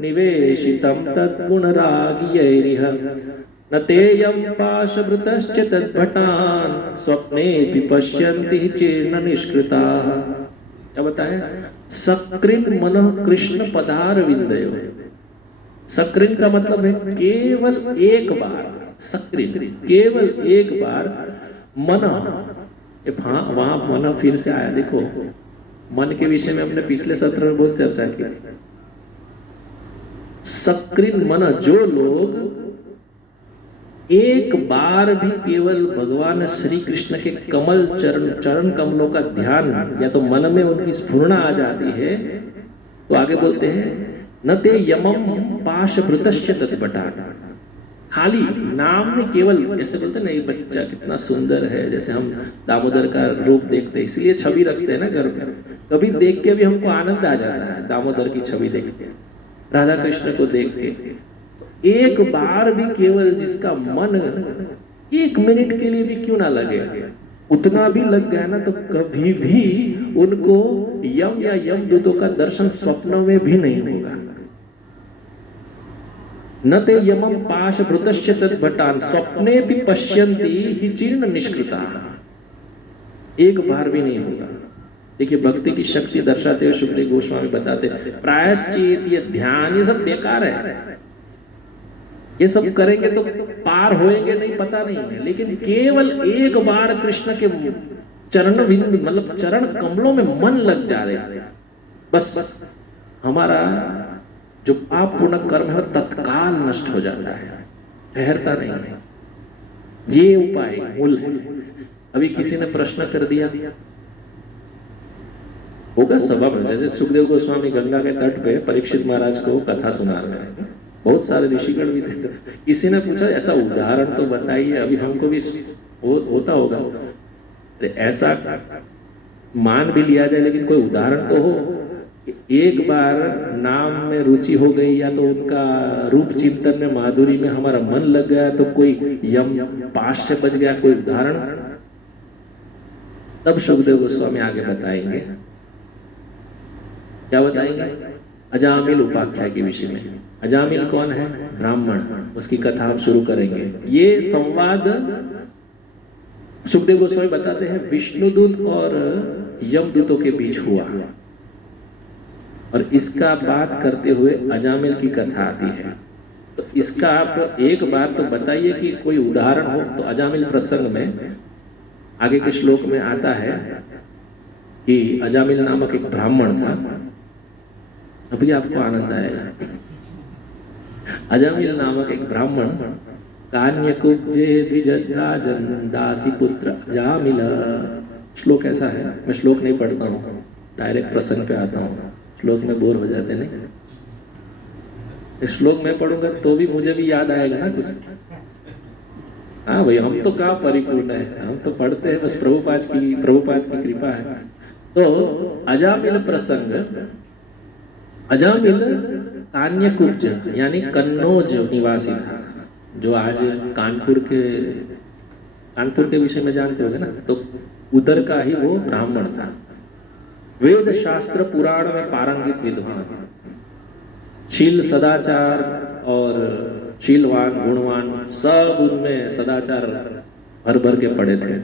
निवेशितम तद्गुण रागियैरिह न तेयं पाशभृतश्च तद्भटान् स्वप्नेऽपि पश्यन्ति चीर्ण निष्कृताः। क्या बताए? सकृन मनः कृष्ण पदार विंदयो। सकृन का मतलब है केवल एक बार, सकृन केवल एक बार मन। वहां मन फिर से आया। देखो, मन के विषय में हमने पिछले सत्र में बहुत चर्चा की। सक्रिन मन, जो लोग एक बार भी केवल भगवान श्री कृष्ण के कमल चरण कमलों का ध्यान या तो मन में उनकी स्फुरना आ जाती है, तो आगे बोलते हैं न ते यमम पाशभृतश्च तद्भटा। खाली नाम में केवल ऐसे बोलते हैं ना, ये बच्चा कितना सुंदर है, जैसे हम दामोदर का रूप देखते हैं इसलिए छवि रखते हैं ना घर पर, कभी देख के भी हमको आनंद आ जाता है दामोदर की छवि देख के, राधा कृष्ण को देख के। एक बार भी केवल जिसका मन 1 मिनट के लिए भी क्यों ना लगे, उतना भी लग गया ना, तो कभी भी उनको यम या यम दूतों का दर्शन स्वप्न में भी नहीं होगा। न ते यमम पाशभृतश्च तद्भटान स्वप्ने भी पश्यन्ति हि जीर्ण निष्कृता। एक बार भी नहीं होगा। देखिए भक्ति की शक्ति दर्शाते हुए सुखदेव गोस्वामी बताते, प्रायश्चित, ये ध्यान, ये सब बेकार है, ये सब करेंगे तो पार होएंगे नहीं पता नहीं है, लेकिन केवल एक बार कृष्ण के चरण बिंदु मतलब चरण कमलों में मन लग जा रहे, बस हमारा जो पाप पूर्ण कर्म है वो तत्काल नष्ट हो जाता है, ठहरता नहीं है। ये उपाय मूल है। अभी किसी ने प्रश्न कर दिया होगा सभा में, जैसे सुखदेव गोस्वामी गंगा के तट पे परीक्षित महाराज को कथा सुना रहे हैं, बहुत सारे ऋषिगण भी थे, किसी ने पूछा ऐसा उदाहरण तो बताइए, अभी हमको भी होता होगा, ऐसा मान भी लिया जाए लेकिन कोई उदाहरण तो हो। एक बार नाम में रुचि हो गई या तो उनका रूप चिंतन में माधुरी में हमारा मन लग गया तो कोई यम पाश से बच गया, कोई उदाहरण? तब सुखदेव गोस्वामी आगे बताएंगे, क्या बताएंगे? अजामिल उपाख्याय के विषय में। अजामिल कौन है? ब्राह्मण, उसकी कथा हम शुरू करेंगे। ये संवाद सुखदेव गोस्वामी बताते हैं विष्णुदूत और यमदूतों के बीच हुआ, और इसका बात करते हुए अजामिल की कथा आती है। तो इसका आप एक बार तो बताइए कि कोई उदाहरण हो। तो अजामिल प्रसंग में आगे के श्लोक में आता है कि अजामिल नामक एक ब्राह्मण था। अभी आपको आनंद आएगा। अजामिल नामक एक ब्राह्मण कान्यकुब्जे द्विजराजन दासी पुत्र अजामिल। श्लोक ऐसा है, मैं श्लोक नहीं पढ़ता हूँ, डायरेक्ट प्रसंग पे आता हूँ, श्लोक में बोर हो जाते नहीं। इस श्लोक में पढ़ूंगा तो भी मुझे भी याद आएगा ना कुछ। हाँ भाई, हम तो कहाँ परिपूर्ण है, हम तो पढ़ते हैं बस, प्रभुपाद की कृपा है। तो अजामिल प्रसंग, अजामिल कान्यकुब्ज यानी कन्नौज निवासी था, जो आज कानपुर के विषय में जानते होंगे ना, तो उधर का ही वो ब्राह्मण था। वेद शास्त्र पुराण में पारंगित विद्वान, शील सदाचार और शीलवान गुणवान सब उनमें सदाचार भर भर के पड़े थे।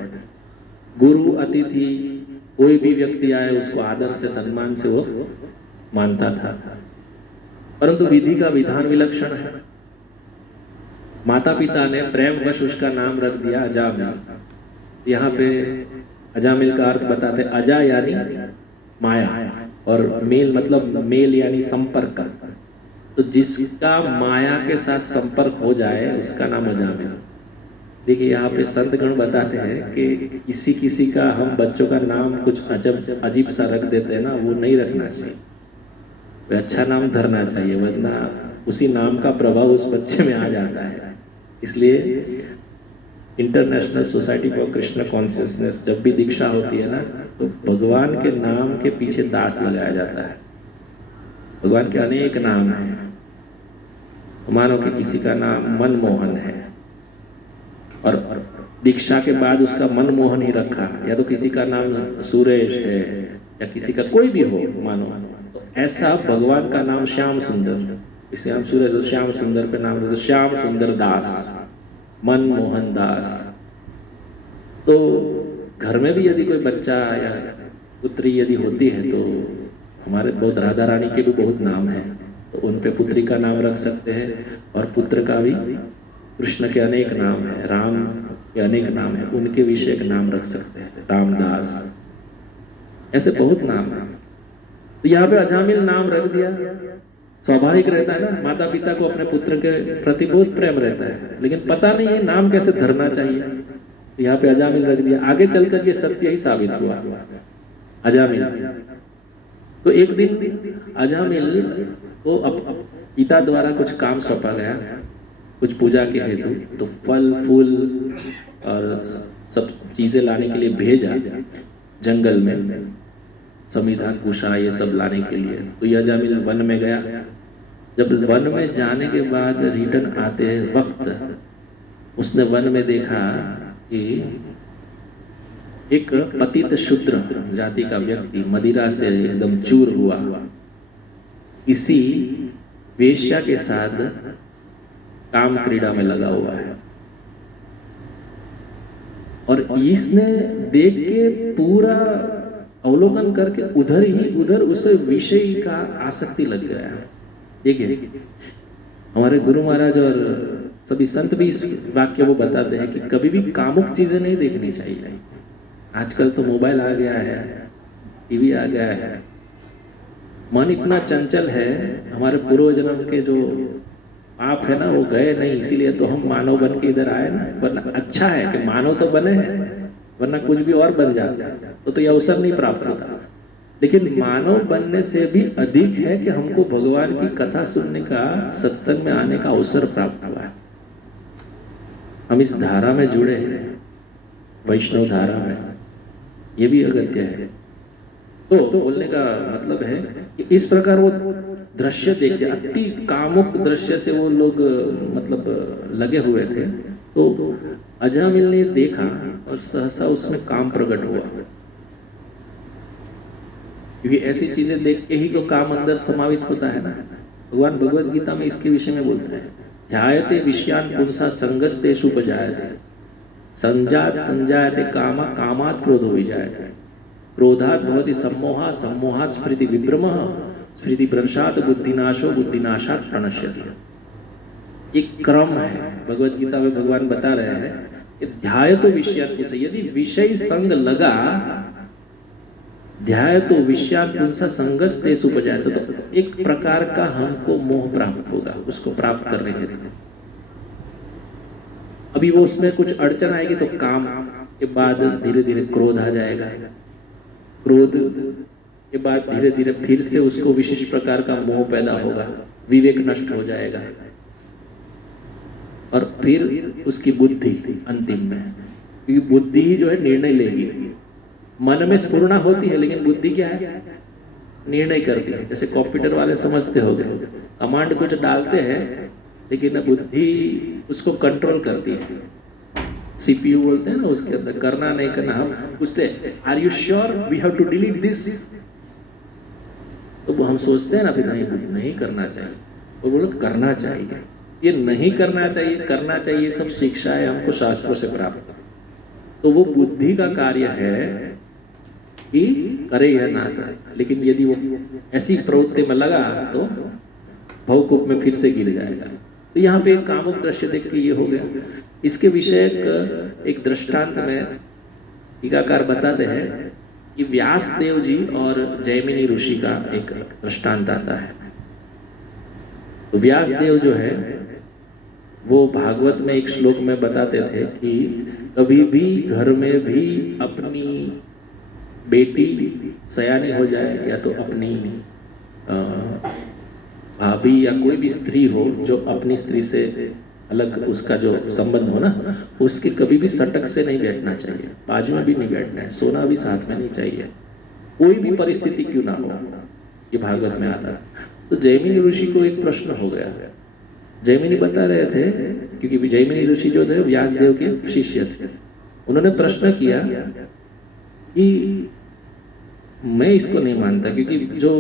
गुरु अतिथि कोई भी व्यक्ति आए उसको आदर से सम्मान से वो मानता था, परंतु विधि का विधान विलक्षण है। माता पिता ने प्रेमवश उसका नाम रख दिया अजामिल। यहाँ पे अजामिल का अर्थ बताते, अजा यानी माया और मेल मतलब मेल यानी संपर्क। तो जिसका माया के साथ संपर्क हो जाए उसका नाम अजामिल। देखिए यहाँ पे संतगण बताते हैं कि किसी का हम बच्चों का नाम कुछ अजीब सा रख देते हैं ना, वो नहीं रखना चाहिए, अच्छा नाम धरना चाहिए, वरना उसी नाम का प्रभाव उस बच्चे में आ जाता है। इसलिए international society for Krishna consciousness जब भी दीक्षा होती है ना, तो भगवान के नाम के पीछे दास लगाया जाता है। भगवान के अनेक नाम हैं। मानो कि किसी का नाम मनमोहन है और दीक्षा के बाद उसका मनमोहन ही रखा, या तो किसी का नाम सुरेश है या किसी का कोई भी हो मानो, तो ऐसा भगवान का नाम श्याम सुंदर, श्याम सुरेश तो श्याम सुंदर पे नाम दे, तो श्याम सुंदर दास, मनमोहन दास। तो घर में भी यदि कोई बच्चा या पुत्री यदि होती है तो हमारे बहुत राधा रानी के भी बहुत नाम हैं, तो उन पे पुत्री का नाम रख सकते हैं, और पुत्र का भी कृष्ण के अनेक नाम है, राम के अनेक नाम है, उनके विषय का नाम रख सकते हैं, रामदास, ऐसे बहुत नाम है। तो यहाँ पे अजामिल नाम रख दिया। स्वाभाविक रहता है ना, माता पिता को अपने पुत्र के प्रति बहुत प्रेम रहता है, लेकिन पता नहीं है नाम कैसे धरना चाहिए। यहाँ पे अजामिल रख दिया, आगे चलकर ये सत्य ही साबित हुआ। अजामिल तो एक दिन अजामिल को पिता द्वारा कुछ काम सौंपा गया, कुछ पूजा के हेतु, तो फल फूल और सब चीजें लाने के लिए भेजा जंगल में, समिधा कुशा ये सब लाने के लिए। तो यह अजामिल वन में गया। जब वन में जाने के बाद रिटर्न आते वक्त उसने वन में देखा कि एक पतित शूद्र जाति का व्यक्ति मदिरा से एकदम चूर हुआ इसी वेश्या के साथ काम क्रीड़ा में लगा हुआ है। और इसने देख के पूरा अवलोकन करके उधर उसे विषय का आसक्ति लग गया। देखिए हमारे गुरु महाराज और सभी संत भी इस वाक्य को बताते हैं कि कभी भी कामुक चीजें नहीं देखनी चाहिए। आजकल तो मोबाइल आ गया है, टीवी आ गया है, मन इतना चंचल है। हमारे पूर्व जन्म के जो पाप है ना वो गए नहीं, इसीलिए तो हम मानव बन के इधर आए ना। वरना अच्छा है कि मानव तो बने हैं, वरना कुछ भी और बन जाता तो ये अवसर नहीं प्राप्त होता। लेकिन मानव बनने से भी अधिक है कि हमको भगवान की कथा सुनने का, सत्संग में आने का अवसर प्राप्त हुआ है। हम इस धारा में जुड़े हैं, वैष्णव धारा में, ये भी अगत्य है। तो बोलने का मतलब है कि इस प्रकार वो दृश्य देखते, अति कामुक दृश्य से वो लोग मतलब लगे हुए थे। तो अजामिल ने देखा और सहसा उसमें काम प्रकट हुआ, क्योंकि ऐसी चीजें देख के ही तो काम अंदर समावित होता है ना। भगवान भगवद गीता में इसके विषय में बोलते हैं, ध्यायते विषयान पुंसा संगस्तेषु उपजायते, संजात संजायते कामा कामात् क्रोधो विजायते, क्रोधात् भवति सम्मोहा सम्मोहात् स्मृति विभ्रमः स्मृति भ्रंशात् बुद्धिनाशो बुद्धिनाशात् प्रणश्यति। एक क्रम है भगवद गीता में, भगवान बता रहे हैं कि ध्यायतो विषयान पुंसा, यदि विषय संग लगा, ध्यायतो विषयान पुंसा संगस्तेषु उपजायते, तो एक प्रकार का हमको मोह प्राप्त होगा उसको प्राप्त करने हेतु। अभी वो उसमें कुछ अड़चन आएगी तो काम के बाद धीरे धीरे क्रोध आ जाएगा, क्रोध के बाद धीरे धीरे फिर से उसको विशिष्ट प्रकार का मोह पैदा होगा, विवेक नष्ट हो जाएगा, और फिर उसकी बुद्धि अंतिम में, क्योंकि बुद्धि ही जो है निर्णय लेगी। मन में स्फुरना होती है लेकिन बुद्धि क्या है, निर्णय करती है। जैसे कंप्यूटर वाले समझते हो गए, कमांड कुछ डालते हैं लेकिन बुद्धि उसको कंट्रोल करती है। सीपीयू बोलते हैं ना, उसके अंदर करना नहीं करना, हम पूछते are you sure we have to delete this, तो हम सोचते हैं ना फिर नहीं करना चाहिए, वो बोलो करना चाहिए। ये नहीं करना चाहिए, करना चाहिए, सब शिक्षाएं हमको शास्त्रों से प्राप्त। तो वो बुद्धि का कार्य है कि करे या ना करे, लेकिन यदि वो ऐसी प्रवृत्ति में लगा तो भवकूप में फिर से गिर जाएगा। तो यहाँ पे एक कामुक दृश्य देख के ये हो गया। इसके विषय एक दृष्टांत में टीकाकार बताते हैं कि व्यास देव जी और जैमिनी ऋषि का एक दृष्टांत आता है। तो व्यास देव जो है वो भागवत में एक श्लोक में बताते थे कि कभी भी घर में भी अपनी बेटी सयानी हो जाए, या तो अपनी भाभी या कोई भी स्त्री हो जो अपनी स्त्री से अलग उसका जो संबंध हो ना, उसके कभी भी सटक से नहीं बैठना चाहिए, बाजू में भी नहीं बैठना है, सोना भी साथ में नहीं चाहिए, कोई भी परिस्थिति क्यों ना हो। ये भागवत में आता है। तो जैमिनी ऋषि को एक प्रश्न हो गया। जैमिनी बता रहे थे, क्योंकि जैमिनी ऋषि जो थे व्यास देव के शिष्य थे, उन्होंने प्रश्न किया कि मैं इसको नहीं मानता, क्योंकि जो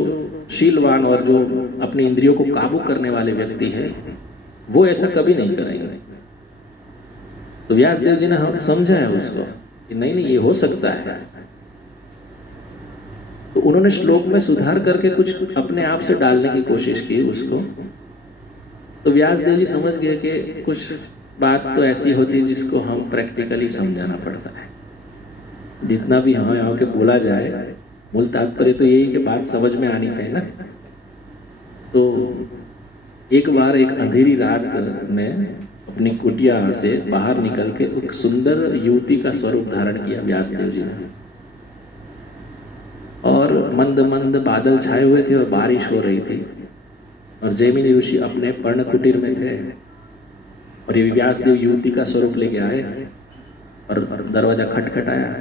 शीलवान और जो अपनी इंद्रियों को काबू करने वाले व्यक्ति है वो ऐसा कभी नहीं करेंगे। तो व्यास देव जी ने हम समझाया उसको कि नहीं ये हो सकता है। तो उन्होंने श्लोक में सुधार करके कुछ अपने आप से डालने की कोशिश की उसको। तो व्यास देव जी समझ गए कि कुछ बात तो ऐसी होती है जिसको हम प्रैक्टिकली समझाना पड़ता है। जितना भी हमें यहाँ के बोला जाए, मूल तात्पर्य तो यही कि बात समझ में आनी चाहिए ना। तो एक बार एक अंधेरी रात में अपनी कुटिया से बाहर निकल के एक सुंदर युवती का स्वरूप धारण किया व्यासदेव जी ने, और मंद मंद बादल छाए हुए थे और बारिश हो रही थी, और जैमिनी ऋषि अपने पर्ण कुटीर में थे, और ये व्यासदेव युवती का स्वरूप लेके आए और दरवाजा खटखटाया,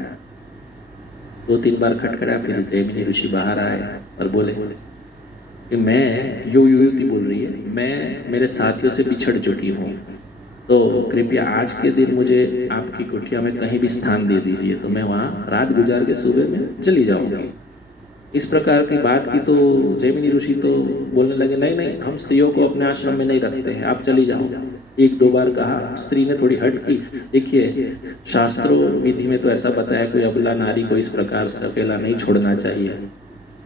2-3 बार खटखटाया, फिर जैमिनी ऋषि बाहर आए और बोले कि मैं, जो युवती बोल रही है, मैं मेरे साथियों से बिछड़ चुकी हूँ, तो कृपया आज के दिन मुझे आपकी कुटिया में कहीं भी स्थान दे दीजिए, तो मैं वहाँ रात गुजार के सुबह में चली जाऊँगी। इस प्रकार की बात की तो जैमिनी ऋषि तो बोलने लगे, नहीं नहीं, हम स्त्रियों को अपने आश्रम में नहीं रखते हैं, आप चली जाओ। 1-2 बार कहा, स्त्री ने थोड़ी हट की। देखिए, शास्त्रों विधि में तो ऐसा बताया कोई अबला नारी को इस प्रकार से अकेला नहीं छोड़ना चाहिए।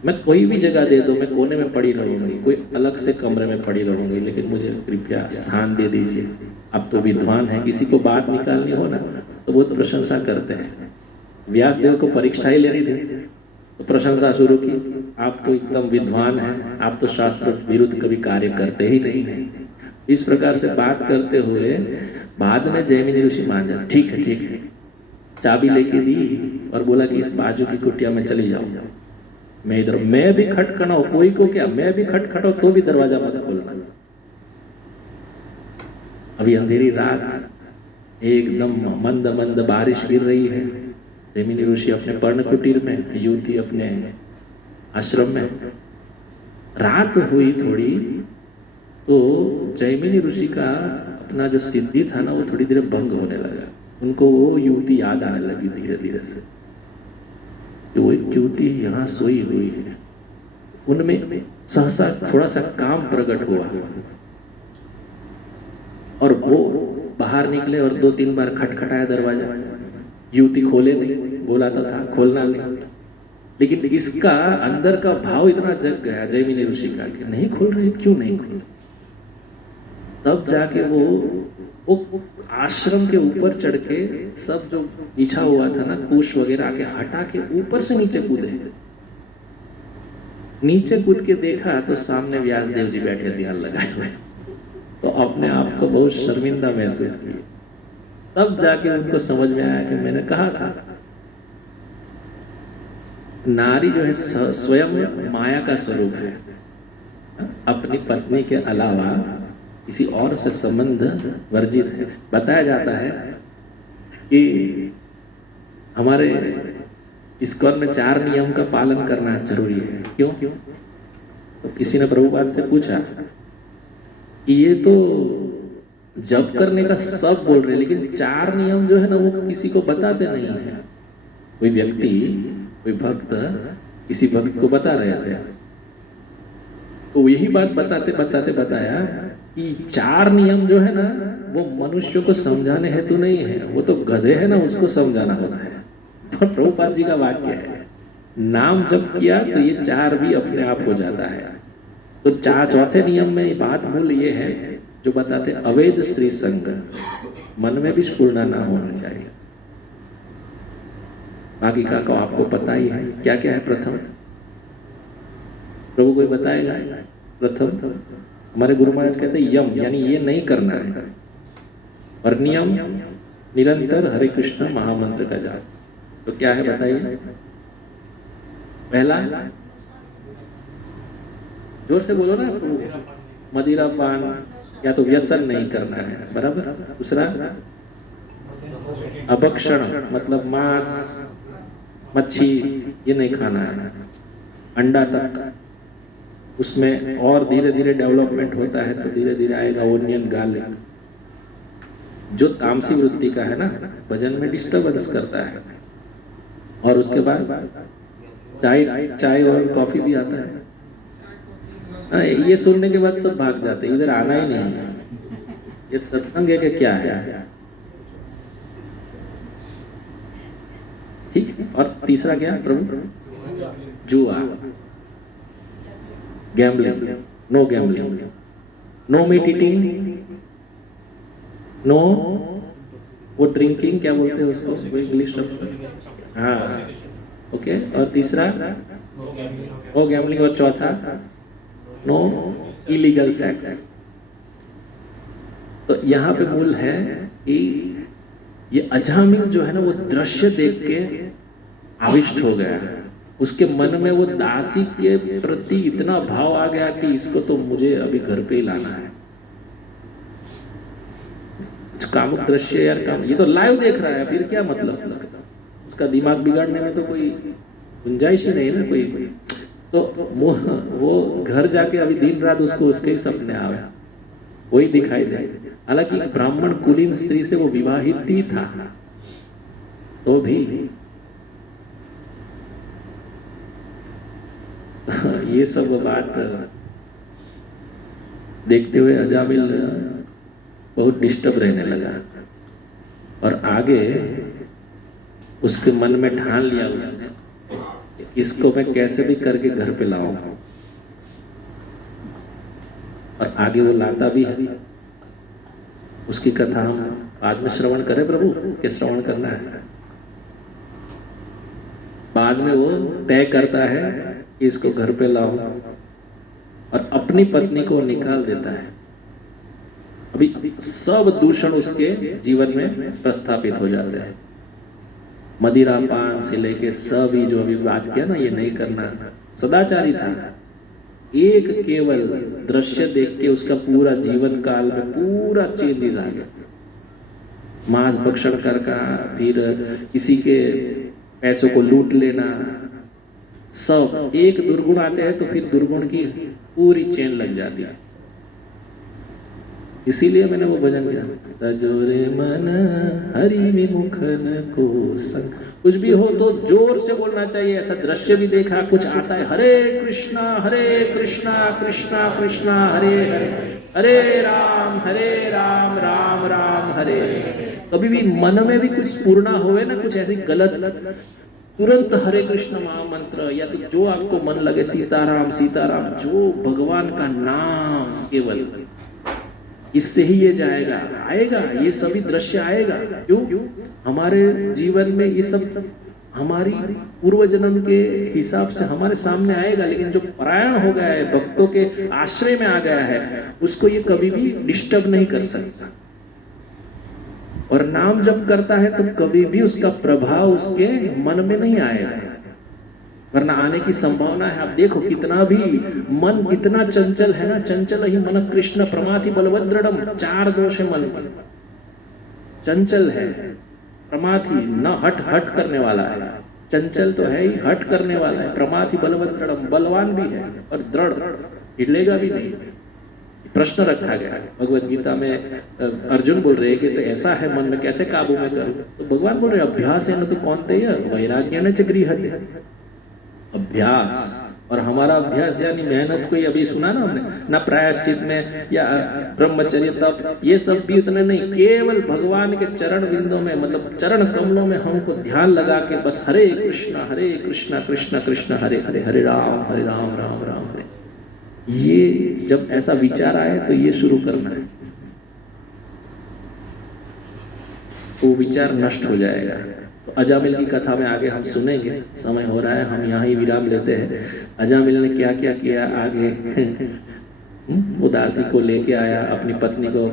मैं कोई भी जगह दे दो, मैं कोने में पड़ी रहूंगी, कोई अलग से कमरे में पड़ी रहूंगी, लेकिन मुझे कृपया स्थान दे दीजिए। आप तो विद्वान हैं, किसी को बात निकालनी हो ना तो बहुत प्रशंसा करते हैं। व्यासदेव को परीक्षा ही लेनी थी तो प्रशंसा शुरू की, आप तो एकदम विद्वान हैं, आप तो शास्त्र विरुद्ध कभी कार्य करते ही नहीं हैं। इस प्रकार से बात करते हुए बाद में जैमिनी ऋषि मान जाते, ठीक है ठीक है, चाबी लेके दी और बोला कि इस बाजू की कुटिया में चली जाओ, मैं इधर, मैं भी खटखटाऊं, कोई को क्या, मैं भी खटखटाऊं तो भी दरवाजा मत खोलना। अभी अंधेरी रात, एकदम मंद मंद बारिश गिर रही है, जैमिनी ऋषि अपने पर्ण कुटीर में, युवती अपने आश्रम में। रात हुई थोड़ी तो जैमिनी ऋषि का अपना जो सिद्धि था ना वो थोड़ी धीरे भंग होने लगा। उनको वो युवती याद आने लगी धीरे धीरे से, वो एक युवती यहाँ सोई हुई है। उनमें सहसा थोड़ा सा काम प्रकट हुआ और वो बाहर निकले और 2-3 बार खटखटाया दरवाजा। युवती खोले नहीं, बोला तो था खोलना नहीं, लेकिन इसका अंदर का भाव इतना जग गया जैमिनी ऋषि का कि नहीं खोल रहे, क्यों नहीं खोल रहे। तब जाके वो आश्रम के ऊपर चढ़ के सब जो बिछा हुआ था ना कुश वगैरह आके हटा के ऊपर से नीचे कूदे। नीचे कूद के देखा तो सामने व्यासदेव जी बैठे ध्यान लगाए हुए, तो अपने आप को बहुत शर्मिंदा महसूस किया। तब जाके उनको समझ में आया कि मैंने कहा था नारी जो है स्वयं माया का स्वरूप है, अपनी पत्नी के अलावा किसी और से संबंध वर्जित है। बताया जाता है कि हमारे इस्कॉन में 4 नियम का पालन करना जरूरी है। क्यों? तो किसी ने प्रभुपाद से पूछा कि ये तो जप करने का सब बोल रहे, लेकिन 4 नियम जो है ना वो किसी को बताते नहीं है। कोई व्यक्ति, कोई भक्त किसी भक्त को बता रहे थे, तो यही बात बताते बताते बताया कि 4 नियम जो है ना वो मनुष्य को समझाने हेतु नहीं है, वो तो गधे है ना उसको समझाना होता है। तो प्रभुपाद जी का वाक्य है, नाम जप किया तो ये 4 भी अपने आप हो जाता है। तो 4 नियम में बात मूल ये है जो बताते अवैध स्त्री संग, मन में भी स्फुरना ना होना चाहिए। बाकी का को आपको पता ही है क्या क्या है। प्रथम प्रभु कोई बताएगा? प्रथम हमारे गुरु महाराज कहते हैं यम, यानी ये नहीं करना है, और नियम निरंतर हरे कृष्ण महामंत्र का जाप। तो क्या है बताइए? पहला, जोर से बोलो ना, मदिरा पान या तो व्यसन नहीं करना है, बराबर। दूसरा अभक्षण, मतलब मांस मच्छी ये नहीं खाना है, अंडा तक। उसमें और धीरे धीरे डेवलपमेंट होता है तो धीरे धीरे आएगा ओनियन गार्लिक, जो तामसी वृत्ति का है ना, भजन में डिस्टर्बेंस करता है। और उसके बाद चाय और कॉफी भी आता है। ये सुनने के बाद सब भाग जाते हैं, इधर आना ही नहीं है। ये सत्संग है कि क्या है? ठीक है। और तीसरा क्या प्रभु? जुआ, gambling, no gambling, no meat eating, no वो ड्रिंकिंग, क्या बोलते हैं उसको इंग्लिश शब्द? हाँ, ओके। और तीसरा नो गैम्बलिंग, और चौथा नो इलीगल सेक्स। तो यहाँ पे मूल है कि ये अजामिल जो है ना वो दृश्य देख के आविष्ट हो गया, उसके मन में वो दासी के प्रति इतना भाव आ गया कि इसको तो मुझे अभी घर पे ही लाना है। कामुक दृश्य यार, काम ये तो लाइव देख रहा है, फिर क्या मतलब उसका दिमाग बिगाड़ने में तो कोई गुंजाइश ही नहीं ना कोई। तो वो घर जाके अभी दिन रात उसको उसके ही सपने आवे, वही दिखाई दे। हालांकि ब्राह्मण कुलीन स्त्री से वो विवाहित ही था, तो भी ये सब बात देखते हुए अजामिल बहुत डिस्टर्ब रहने लगा और आगे उसके मन में ठान लिया उसने, इसको मैं कैसे भी करके घर पे लाऊंगा। और आगे वो लाता भी है। उसकी कथा हम बाद में श्रवण करें प्रभु, के श्रवण करना है। बाद में वो तय करता है कि इसको घर पे लाऊं और अपनी पत्नी को निकाल देता है। अभी सब दूषण उसके जीवन में प्रस्थापित हो जाते हैं। मदिरा पान से लेके सभी जो अभी बात किया ना, ये नहीं करना, सदाचारी था। एक केवल दृश्य देख के उसका पूरा जीवन काल में पूरा चेंजेस आ गया। मांस भक्षण कर का, फिर किसी के पैसों को लूट लेना, सब एक दुर्गुण आते हैं तो फिर दुर्गुण की पूरी चेन लग जाती है। इसीलिए मैंने वो भजन किया, तजोरे मन हरि विमुखन को संग। कुछ भी हो तो जोर से बोलना चाहिए। ऐसा दृश्य भी देखा, कुछ आता है हरे कृष्णा कृष्णा कृष्णा हरे हरे, हरे राम राम राम हरे। कभी भी मन में भी कुछ स्फुरना होवे ना, कुछ ऐसी गलत, तुरंत हरे कृष्ण महामंत्र या तो जो आपको मन लगे, सीताराम सीताराम, जो भगवान का नाम केवल, इससे ही ये जाएगा, आएगा, ये सभी दृश्य आएगा। क्यों? हमारे जीवन में ये सब हमारी पूर्व जन्म के हिसाब से हमारे सामने आएगा, लेकिन जो परायण हो गया है, भक्तों के आश्रय में आ गया है, उसको ये कभी भी डिस्टर्ब नहीं कर सकता। और नाम जप करता है तो कभी भी उसका प्रभाव उसके मन में नहीं आएगा, वरना आने की संभावना है। आप देखो कितना भी मन इतना चंचल है ना, चंचल ही मन कृष्ण प्रमाथि बलभद्रडम, 4 दोष है मन के। चंचल है, प्रमाथि न हट करने वाला है, चंचल तो है ही, हट करने वाला है। प्रमाथि बलभद्रडम, बलवान भी है और दृढ़, हिलेगा भी नहीं। प्रश्न रखा गया है भगवत गीता में। अर्जुन बोल रहे कि तो ऐसा है मन में, कैसे काबू में करूं? तो भगवान बोल रहे अभ्यास है न तो कौन ते वैराग्य न च गृह्यते। अभ्यास, और हमारा अभ्यास यानी मेहनत, कोई अभी सुना ना हमने, ना प्रायश्चित में या ब्रह्मचर्य तप, ये सब भी उतने नहीं। केवल भगवान के चरण बिंदों में, मतलब चरण कमलों में हमको ध्यान लगा के बस हरे कृष्णा कृष्ण कृष्ण हरे हरे, हरे राम राम राम हरे। ये जब ऐसा विचार आए तो ये शुरू करना है, वो विचार नष्ट हो जाएगा। तो अजामिल की कथा में आगे हम सुनेंगे, समय हो रहा है, हम यहाँ ही विराम लेते हैं। अजामिल ने क्या क्या किया आगे उदासी को लेके आया, अपनी पत्नी को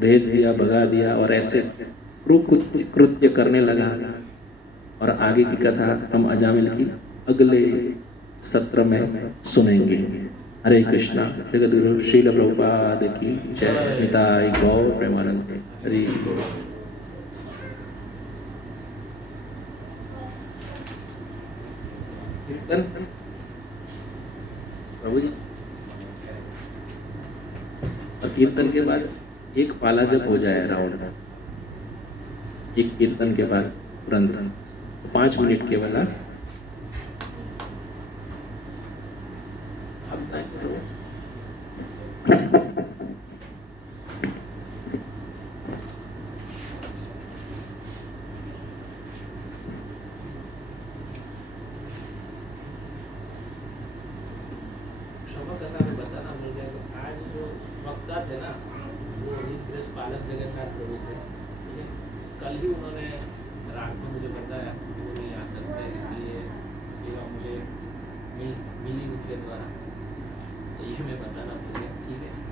भेज दिया, भगा दिया और ऐसे कृत्य करने लगा। और आगे की कथा हम अजामिल की अगले सत्र में सुनेंगे। हरे कृष्णा। जगद्गुरु श्रील प्रभुपाद की जय। निताई गौर प्रेमानंद। हरि कीर्तन प्रभु जी। और कीर्तन के बाद एक पाला जब हो जाए राउंड, एक कीर्तन के बाद तुरंत 5 मिनट केवल बताना भूल गया। तो आज जो वक्ता थे ना, वो ऋषिकेश पालक जगन्नाथ प्रभु थे। कल ही उन्होंने रात को मुझे बताया वो नहीं आ सकते, इसलिए सेवा मुझे मिली उनके द्वारा। तो ये मैं बताना भूल गया। ठीक है।